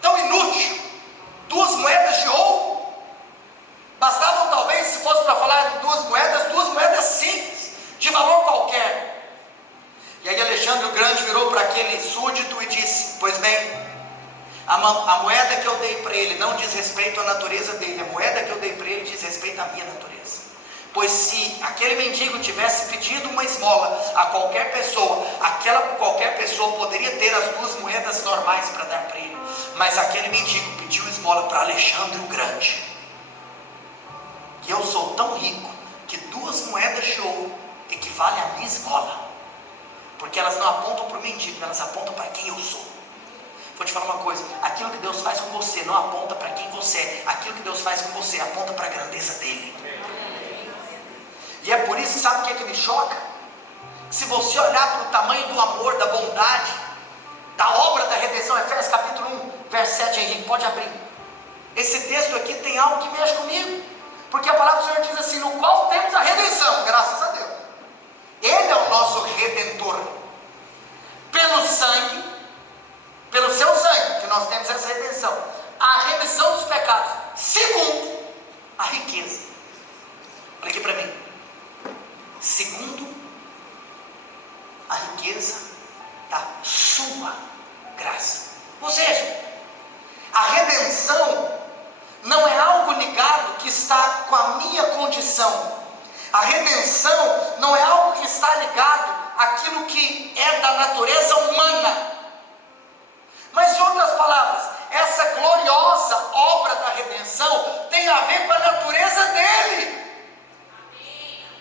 tão inútil, 2 moedas de ouro? Bastavam talvez, se fosse para falar em 2 moedas simples, de valor qualquer. E aí Alexandre o Grande virou para aquele súdito e disse: pois bem, a moeda que eu dei para ele não diz respeito à natureza dele, a moeda que eu dei para ele diz respeito à minha natureza. Pois se aquele mendigo tivesse pedido uma esmola a qualquer pessoa, aquela qualquer pessoa poderia ter as 2 moedas normais para dar para ele. Mas aquele mendigo pediu esmola para Alexandre o Grande. E eu sou tão rico que 2 moedas de ouro equivalem à minha esmola. Porque elas não apontam para o mendigo, elas apontam para quem eu sou. Vou te falar uma coisa: aquilo que Deus faz com você não aponta para quem você é. Aquilo que Deus faz com você aponta para a grandeza dele. E é por isso, sabe o que me choca? Se você olhar para o tamanho do amor, da bondade, da obra da redenção, Efésios capítulo 1, verso 7, Henrique, pode abrir. Esse texto aqui tem algo que mexe comigo. Porque a palavra do Senhor diz assim: no qual temos a redenção, graças a Deus. Ele é o nosso redentor. Pelo sangue, pelo seu sangue, que nós temos essa redenção. A remissão dos pecados, segundo a riqueza. Olha aqui para mim. Segundo a riqueza da sua graça. Ou seja, a redenção não é algo ligado que está com a minha condição. A redenção não é algo que está ligado àquilo que é da natureza humana. Mas, em outras palavras, essa gloriosa obra da redenção tem a ver com a natureza dele.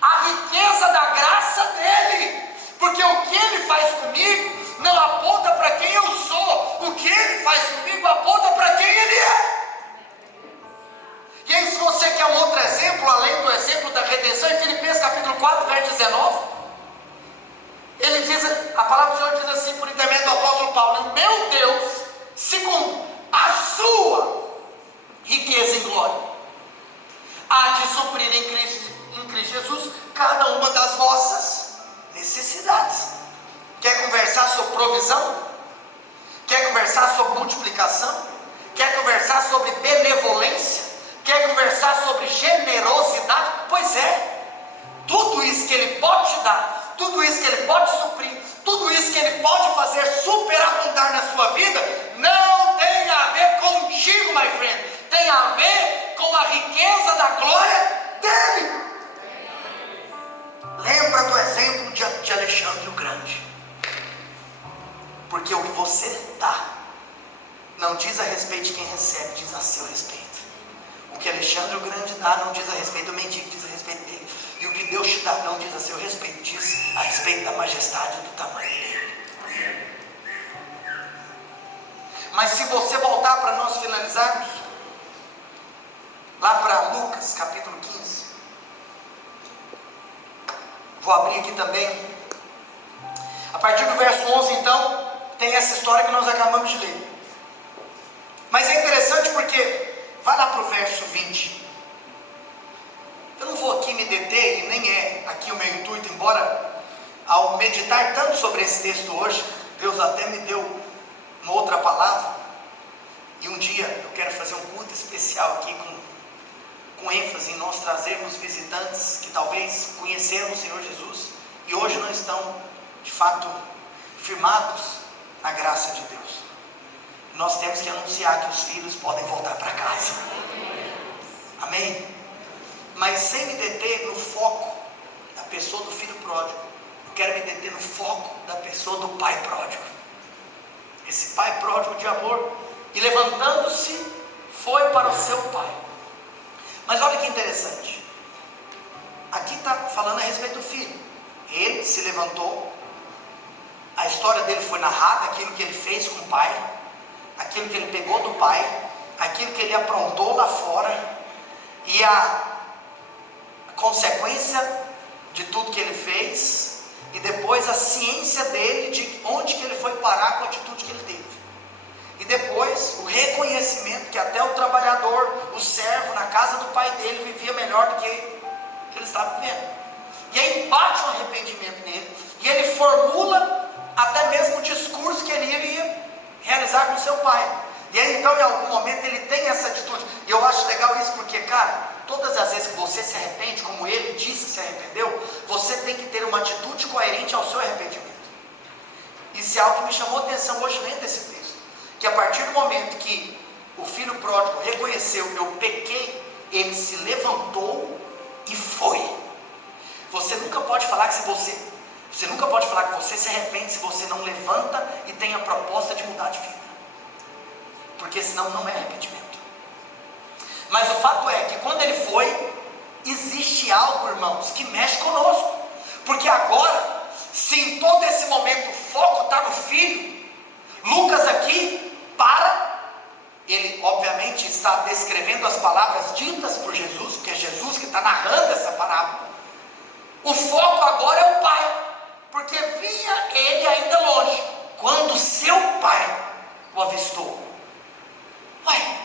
A riqueza da graça dele. Porque o que ele faz comigo não aponta para quem eu sou. O que ele faz comigo aponta para quem ele é. E aí, se você quer um outro exemplo, além do exemplo da redenção, em Filipenses capítulo 4, verso 19, ele diz, a palavra do Senhor diz assim, por intermédio do apóstolo Paulo: meu Deus, segundo a sua riqueza em glória, há de suprir em Cristo Jesus cada uma das vossas necessidades. Quer conversar sobre provisão? Quer conversar sobre multiplicação? Quer conversar sobre benevolência? Quer conversar sobre generosidade? Pois é, tudo isso que Ele pode te dar, tudo isso que Ele pode suprir, tudo isso que Ele pode fazer superabundar na sua vida, não tem a ver contigo, my friend, tem a ver com a riqueza da glória dEle. Lembra do exemplo de Alexandre o Grande, porque o que você dá não diz a respeito de quem recebe, diz a seu respeito. O que Alexandre o Grande dá não diz a respeito do mendigo, diz a respeito dele. E o que Deus te dá não diz a seu respeito, diz a respeito da majestade e do tamanho dele. Mas se você voltar para nós finalizarmos, lá para Lucas capítulo 15, vou abrir aqui também, a partir do verso 11 então, tem essa história que nós acabamos de ler. Mas é interessante porque, vai lá para o verso 20. Eu não vou aqui me deter, e nem é aqui o meu intuito, embora ao meditar tanto sobre esse texto hoje, Deus até me deu uma outra palavra, e um dia eu quero fazer um culto especial aqui com ênfase em nós trazermos visitantes que talvez conheceram o Senhor Jesus, e hoje não estão, de fato, firmados na graça de Deus. Nós temos que anunciar que os filhos podem voltar para casa. Amém? Mas sem me deter no foco da pessoa do filho pródigo, eu quero me deter no foco da pessoa do pai pródigo. Esse pai pródigo de amor, e levantando-se, foi para o seu pai. Mas olha que interessante, aqui está falando a respeito do filho. Ele se levantou, a história dele foi narrada, aquilo que ele fez com o pai, aquilo que ele pegou do pai, aquilo que ele aprontou lá fora, e a consequência de tudo que ele fez, e depois a ciência dele de onde que ele foi parar com a atitude que ele teve, e depois o reconhecimento que até o trabalhador, o servo na casa do pai dele vivia melhor do que ele estava vivendo, e aí bate um arrependimento nele, e ele formula até mesmo o discurso que ele iria realizar com seu pai. E aí então em algum momento ele tem essa atitude, e eu acho legal isso porque, cara, todas as vezes que você se arrepende, como ele disse que se arrependeu, você tem que ter uma atitude coerente ao seu arrependimento. Isso é algo que me chamou a atenção hoje lendo esse texto, que a partir do momento que o filho pródigo reconheceu, eu pequei, ele se levantou e foi. Você nunca pode falar que você nunca pode falar que você se arrepende se você não levanta e tem a proposta de mudar de vida, porque senão não é arrependimento. Mas o fato é que quando ele foi, existe algo, irmãos, que mexe conosco, porque agora, se em todo esse momento o foco está no filho, Lucas aqui ele obviamente está descrevendo as palavras ditas por Jesus, porque é Jesus que está narrando essa parábola. O foco agora é o pai, porque vinha ele ainda longe, quando seu pai o avistou. Ué,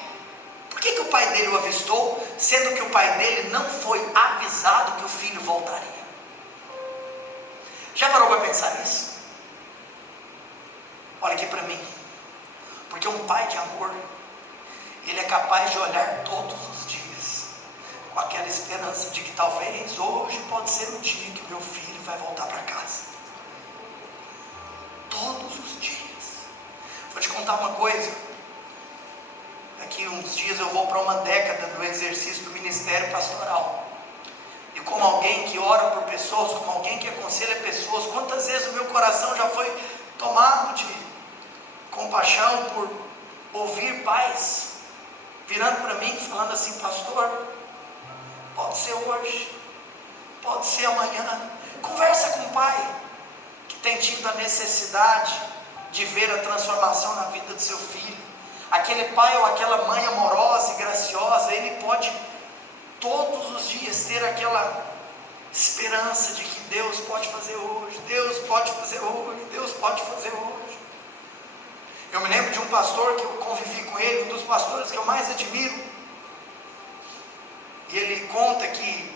por que o pai dele o avistou, sendo que o pai dele não foi avisado que o filho voltaria? Já parou para pensar nisso? Olha aqui para mim, porque um pai de amor, ele é capaz de olhar todos os dias, com aquela esperança de que talvez hoje pode ser o dia que meu filho vai voltar para casa. Todos os dias. Vou te contar uma coisa, daqui uns dias eu vou para uma década do exercício do ministério pastoral, e como alguém que ora por pessoas, como alguém que aconselha pessoas, quantas vezes o meu coração já foi tomado de compaixão por ouvir pais virando para mim falando assim: pastor, pode ser hoje, pode ser amanhã. Conversa com o pai que tem tido a necessidade de ver a transformação na vida do seu filho. Aquele pai ou aquela mãe amorosa e graciosa, ele pode todos os dias ter aquela esperança de que Deus pode fazer hoje, Deus pode fazer hoje, Deus pode fazer hoje. Eu me lembro de um pastor que eu convivi com ele, um dos pastores que eu mais admiro, e ele conta que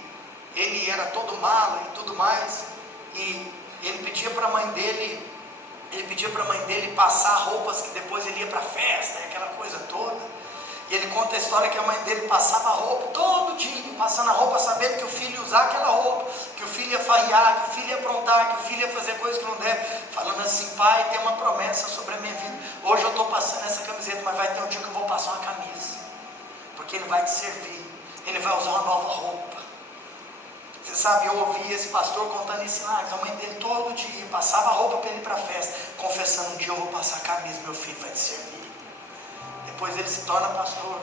ele era todo mala e tudo mais, e ele pedia para a mãe dele, passar roupas que depois ele ia para a festa, aquela coisa toda. E ele conta a história que a mãe dele passava a roupa todo dia, passando a roupa, sabendo que o filho ia usar aquela roupa, que o filho ia falhar, que o filho ia aprontar, que o filho ia fazer coisas que não deve, falando assim: pai, tem uma promessa sobre a minha vida, hoje eu estou passando essa camiseta, mas vai ter um dia que eu vou passar uma camisa, porque ele vai te servir, ele vai usar uma nova roupa. Você sabe, eu ouvi esse pastor contando isso lá, a mãe dele todo dia passava a roupa para ele ir para a festa, confessando: um dia eu vou passar a camisa, meu filho vai te servir. Depois ele se torna pastor,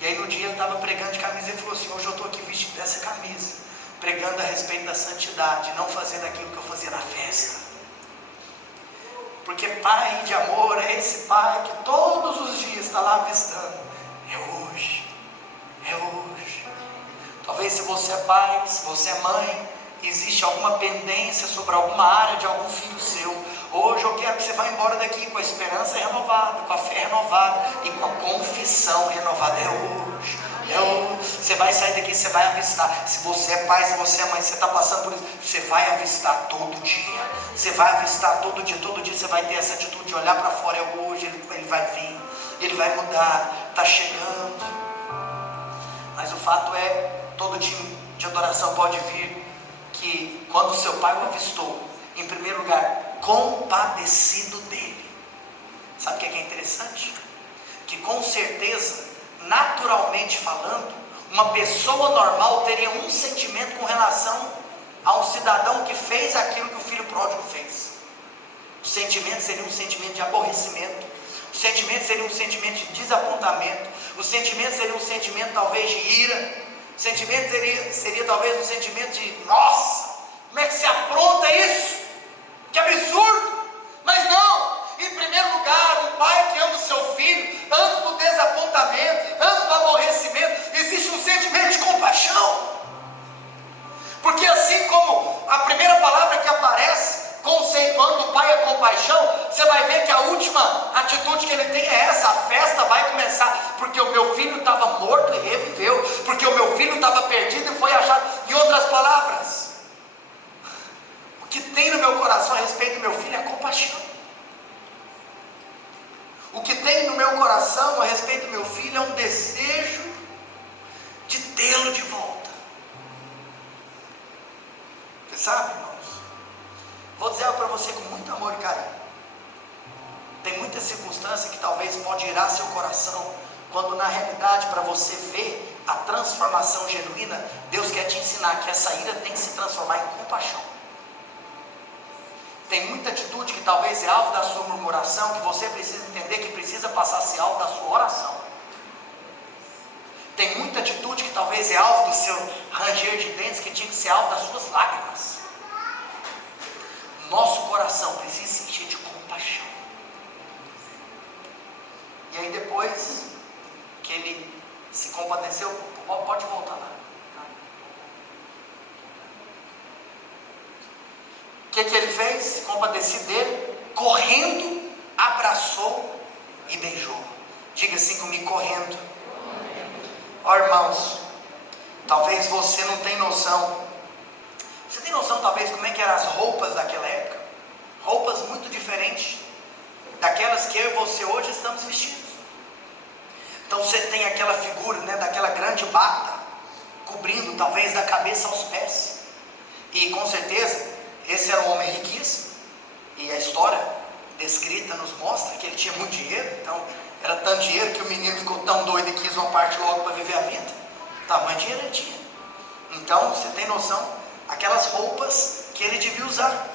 e aí no dia ele estava pregando de camisa, e ele falou assim: hoje eu estou aqui vestido dessa camisa, pregando a respeito da santidade, não fazendo aquilo que eu fazia na festa. Porque pai de amor é esse pai que todos os dias está lá avistando: é hoje, é hoje. Talvez se você é pai, se você é mãe, existe alguma pendência sobre alguma área de algum filho seu. Hoje eu quero que você vá embora daqui com a esperança renovada, com a fé renovada e com a confissão renovada. É hoje, é hoje. Você vai sair daqui, você vai avistar. Se você é pai, se você é mãe, você está passando por isso, você vai avistar todo dia. Você vai avistar todo dia você vai ter essa atitude de olhar para fora. É hoje, ele vai vir, ele vai mudar, está chegando. Mas o fato é, todo time de adoração pode vir que quando seu pai o avistou, em primeiro lugar, compadecido dele. Sabe o que é interessante? Que com certeza, naturalmente falando, uma pessoa normal teria um sentimento com relação a um cidadão que fez aquilo que o filho pródigo fez. O sentimento seria um sentimento de aborrecimento, o sentimento seria um sentimento de desapontamento, o sentimento seria um sentimento talvez de ira, o sentimento seria talvez um sentimento de: nossa, como é que se apronta isso? Que absurdo! Mas não, em primeiro lugar, um pai que ama o seu filho, antes do desapontamento, antes do aborrecimento, existe um sentimento de compaixão. Porque assim como a primeira palavra que aparece, conceituando o pai a compaixão, você vai ver que a última atitude que ele tem é essa: a festa vai começar, porque o meu filho estava morto e reviveu, porque o meu filho estava perdido e foi achado. Em outras palavras, o que tem no meu coração a respeito do meu filho é compaixão. O que tem no meu coração a respeito do meu filho é um desejo de tê-lo de volta. Você sabe, irmãos? Vou dizer algo para você com muito amor e carinho. Tem muita circunstância que talvez pode irar seu coração, quando na realidade, para você ver a transformação genuína, Deus quer te ensinar que essa ira tem que se transformar em compaixão. Tem muita atitude que talvez é alvo da sua murmuração, que você precisa entender que precisa passar a ser alvo da sua oração. Tem muita atitude que talvez é alvo do seu ranger de dentes, que tinha que ser alvo das suas lágrimas. Nosso coração precisa se encher de compaixão. E aí depois que ele se compadeceu, pode voltar lá. O que ele fez? Se compadeceu dele, correndo, abraçou e beijou. Diga assim comigo: correndo. Ó, irmãos, talvez você não tenha noção. Você tem noção talvez como é que eram as roupas daquela época? Roupas muito diferentes daquelas que eu e você hoje estamos vestidos. Então você tem aquela figura, né, daquela grande bata, cobrindo talvez da cabeça aos pés. E com certeza esse era um homem riquíssimo, e a história descrita nos mostra que ele tinha muito dinheiro. Então era tanto dinheiro que o menino ficou tão doido e quis uma parte logo para viver a vida. Tamanho de dinheiro ele tinha. Então você tem noção, aquelas roupas que ele devia usar.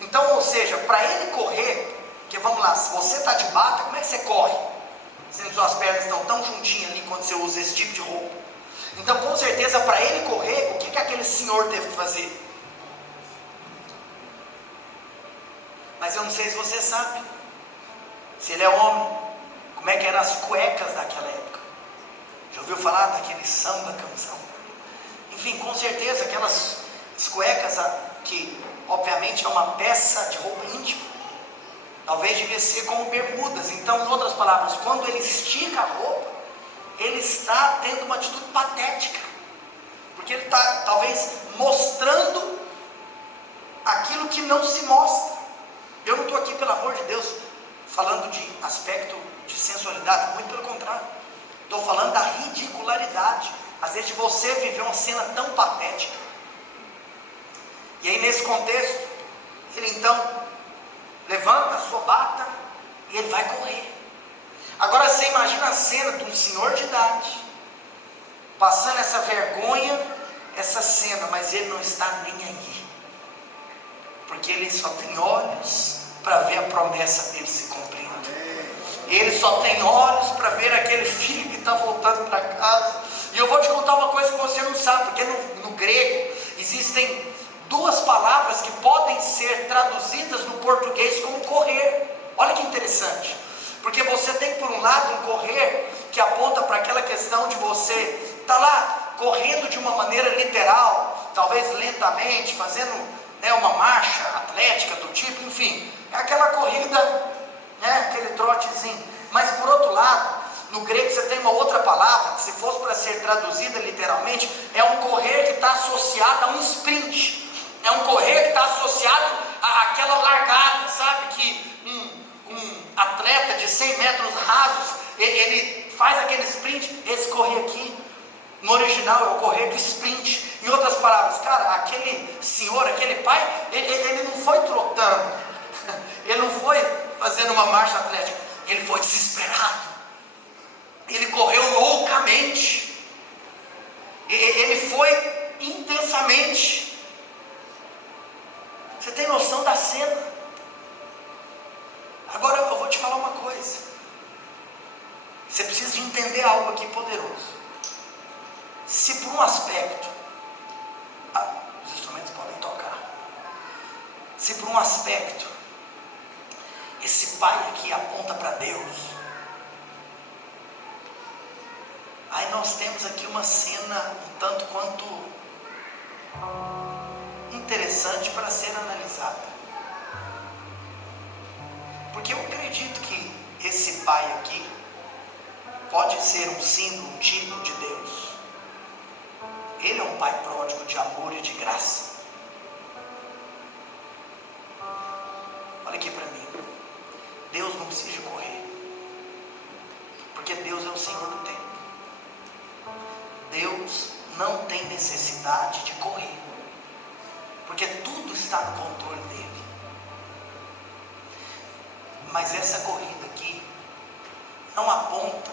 Então, ou seja, para ele correr, porque vamos lá, se você está de bata, como é que você corre? Sendo que suas pernas estão tão juntinhas ali quando você usa esse tipo de roupa. Então com certeza para ele correr, o que aquele senhor teve que fazer? Mas eu não sei se você sabe, se ele é homem, como é que eram as cuecas daquela época. Já ouviu falar daquele samba canção? Enfim, com certeza aquelas cuecas que obviamente é uma peça de roupa íntima, talvez devia ser como bermudas. Então, em outras palavras, quando ele estica a roupa, ele está tendo uma atitude patética, porque ele está talvez mostrando aquilo que não se mostra. Eu não estou aqui, pelo amor de Deus, falando de aspecto de sensualidade, muito pelo contrário, estou falando da ridicularidade, às vezes de você viver uma cena tão patética, E aí nesse contexto, ele então levanta a sua bata e ele vai correr. Agora você imagina a cena de um senhor de idade, passando essa vergonha, essa cena, mas ele não está nem aí, porque ele só tem olhos para ver a promessa dele se cumprindo. Ele só tem olhos para ver aquele filho que está voltando para casa. E eu vou te contar uma coisa que você não sabe, porque no grego existem duas palavras que podem ser traduzidas no português como correr. Olha que interessante, porque você tem por um lado um correr que aponta para aquela questão de você estar lá correndo de uma maneira literal, talvez lentamente, fazendo uma marcha atlética do tipo, enfim, é aquela corrida, aquele trotezinho. Mas por outro lado, no grego você tem uma outra palavra, que se fosse para ser traduzida literalmente, é um correr que está associado a um sprint, é um correr que está associado àquela largada, sabe, que um atleta de 100 metros rasos, ele faz aquele sprint. Esse correr aqui, no original, é o correr do sprint. Em outras palavras, cara, aquele senhor, aquele pai, ele não foi trotando, ele não foi fazendo uma marcha atlética, ele foi desesperado, ele correu loucamente, ele foi intensamente. Você tem noção da cena? Agora eu vou te falar uma coisa, você precisa de entender algo aqui poderoso. Se por um aspecto, os instrumentos podem tocar, se por um aspecto esse pai aqui aponta para Deus, aí nós temos aqui uma cena um tanto quanto interessante para ser analisada. Porque eu acredito que esse pai aqui pode ser um símbolo, um tipo de Deus. Ele é um pai pródigo de amor e de graça. Olha aqui para mim, Deus não precisa correr, porque Deus é o Senhor do tempo. Deus não tem necessidade de correr, porque tudo está no controle dele. Mas essa corrida aqui não aponta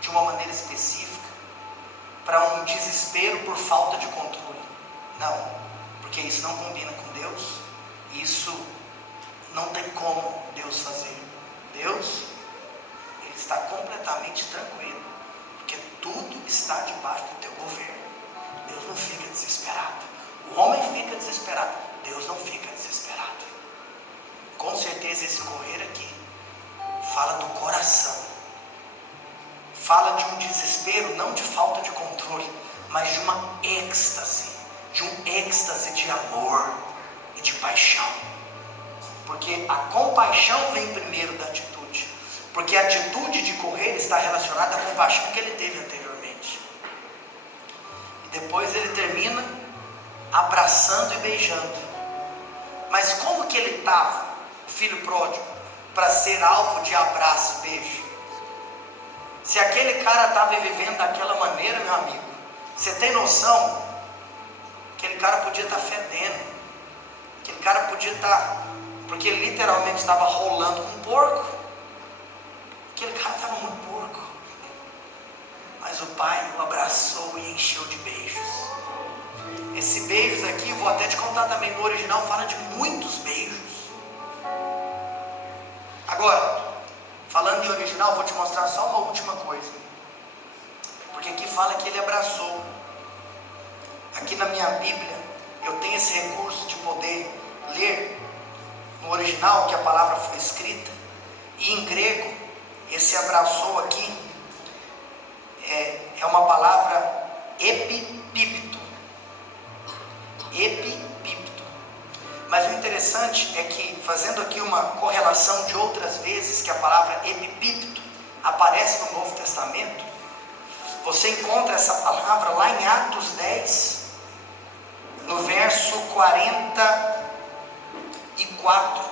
de uma maneira específica para um desespero por falta de controle. Não, porque isso não combina com Deus. Isso não tem como Deus fazer. Deus, Ele está completamente tranquilo, porque tudo está debaixo do teu governo. Deus não fica desesperado. O homem fica desesperado, Deus não fica desesperado. Com certeza esse correr aqui fala do coração, fala de um desespero, não de falta de controle, mas de uma êxtase, de amor e de paixão. Porque a compaixão vem primeiro da atitude, porque a atitude de correr está relacionada à compaixão que ele teve anteriormente. E depois ele termina abraçando e beijando. Mas como que ele estava, o filho pródigo, para ser alvo de abraço e beijo? Se aquele cara estava vivendo daquela maneira, meu amigo, você tem noção? Aquele cara podia estar fedendo, aquele cara podia estar, porque ele literalmente estava rolando com um porco. Aquele cara estava muito porco, mas o pai o abraçou e encheu de beijos. Esse beijos aqui, vou até te contar também, no original fala de muitos beijos. Agora, falando em original, vou te mostrar só uma última coisa, porque aqui fala que ele abraçou. Aqui na minha Bíblia eu tenho esse recurso de poder ler no original que a palavra foi escrita, e em grego esse abraçou aqui é uma palavra epipípito. Mas o interessante é que, fazendo aqui uma correlação de outras vezes que a palavra epipípito aparece no Novo Testamento, você encontra essa palavra lá em Atos 10, no verso 44.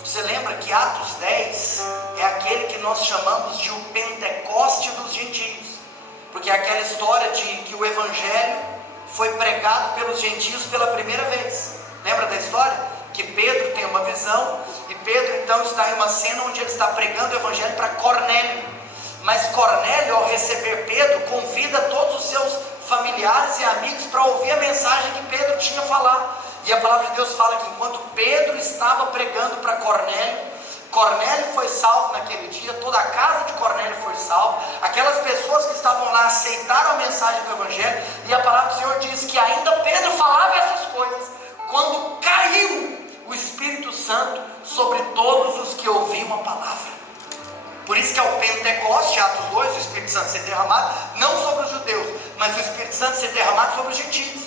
Você lembra que Atos 10 é aquele que nós chamamos de o Pentecoste dos gentios, porque é aquela história de que o Evangelho foi pregado pelos gentios pela primeira vez. prisão, e Pedro então está em uma cena onde ele está pregando o evangelho para Cornélio. Mas Cornélio, ao receber Pedro, convida todos os seus familiares e amigos para ouvir a mensagem que Pedro tinha falado. E a palavra de Deus fala que enquanto Pedro estava pregando para Cornélio, Cornélio foi salvo naquele dia, toda a casa de Cornélio foi salva, aquelas pessoas que estavam lá aceitaram a mensagem do evangelho, e a palavra do Senhor diz que ainda Pedro falava essas coisas, quando caiu o Espírito Santo sobre todos os que ouviam a palavra. Por isso que é o Pentecoste, Atos 2, o Espírito Santo ser derramado, não sobre os judeus, mas o Espírito Santo ser derramado sobre os gentios.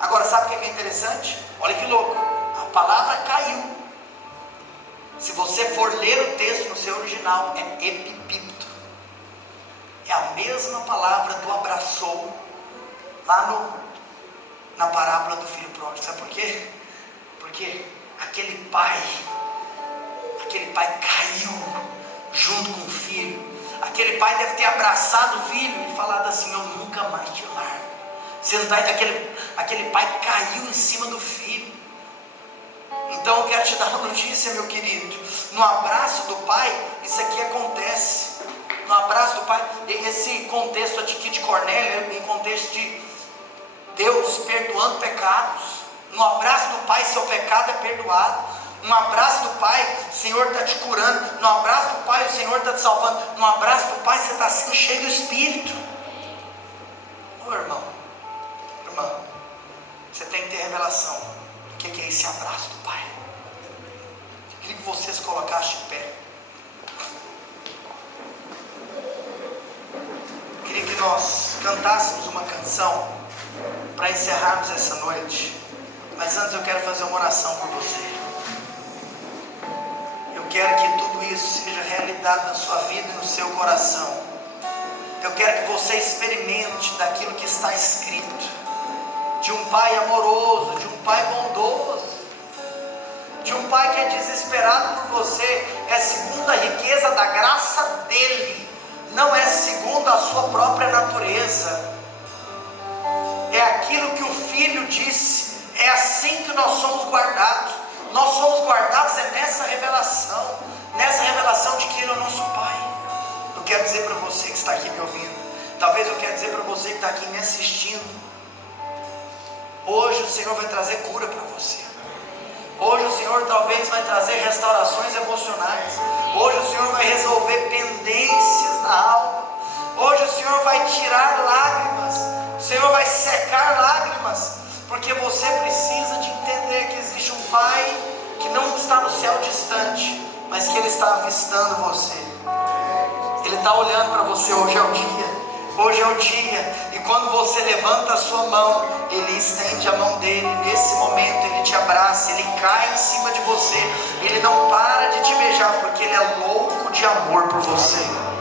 Agora, sabe o que é interessante? Olha que louco, a palavra caiu. Se você for ler o texto no seu original, é epipipto. É a mesma palavra do abraçou, lá na parábola do filho pródigo. Sabe por quê? Porque aquele pai caiu junto com o filho. Aquele pai deve ter abraçado o filho e falado assim: eu nunca mais te largo. Você não está entendendo? Aquele pai caiu em cima do filho. Então eu quero te dar uma notícia, meu querido. No abraço do pai, isso aqui acontece. No abraço do pai, esse contexto aqui de Cornélio é um contexto de Deus perdoando pecados. No abraço do pai, seu pecado é perdoado. No abraço do pai, o Senhor está te curando. No abraço do pai, o Senhor está te salvando. No abraço do pai, você está sendo cheio do Espírito. Ô irmão, irmã, você tem que ter revelação do que é esse abraço do pai. Eu queria que vocês colocassem de pé. Eu queria que nós cantássemos uma canção para encerrarmos essa noite. Mas antes eu quero fazer uma oração por você. Eu quero que tudo isso seja realidade na sua vida e no seu coração. Eu quero que você experimente daquilo que está escrito, de um pai amoroso, de um pai bondoso, de um pai que é desesperado por você. É segundo a riqueza da graça dele, não é segundo a sua própria natureza. É aquilo que o filho disse: é assim que nós somos guardados. Nós somos guardados nessa revelação de que ele é o nosso pai. Eu quero dizer para você que está aqui me ouvindo, talvez eu quero dizer para você que está aqui me assistindo, hoje o Senhor vai trazer cura para você. Hoje o Senhor talvez vai trazer restaurações emocionais. Hoje o Senhor vai resolver pendências na alma. Hoje o Senhor vai tirar lágrimas. O Senhor vai secar lágrimas, porque você precisa de entender que existe um Pai que não está no céu distante, mas que Ele está avistando você. Ele está olhando para você. Hoje é o dia. Hoje é o dia, e quando você levanta a sua mão, Ele estende a mão dele. Nesse momento Ele te abraça, Ele cai em cima de você, Ele não para de te beijar, porque Ele é louco de amor por você.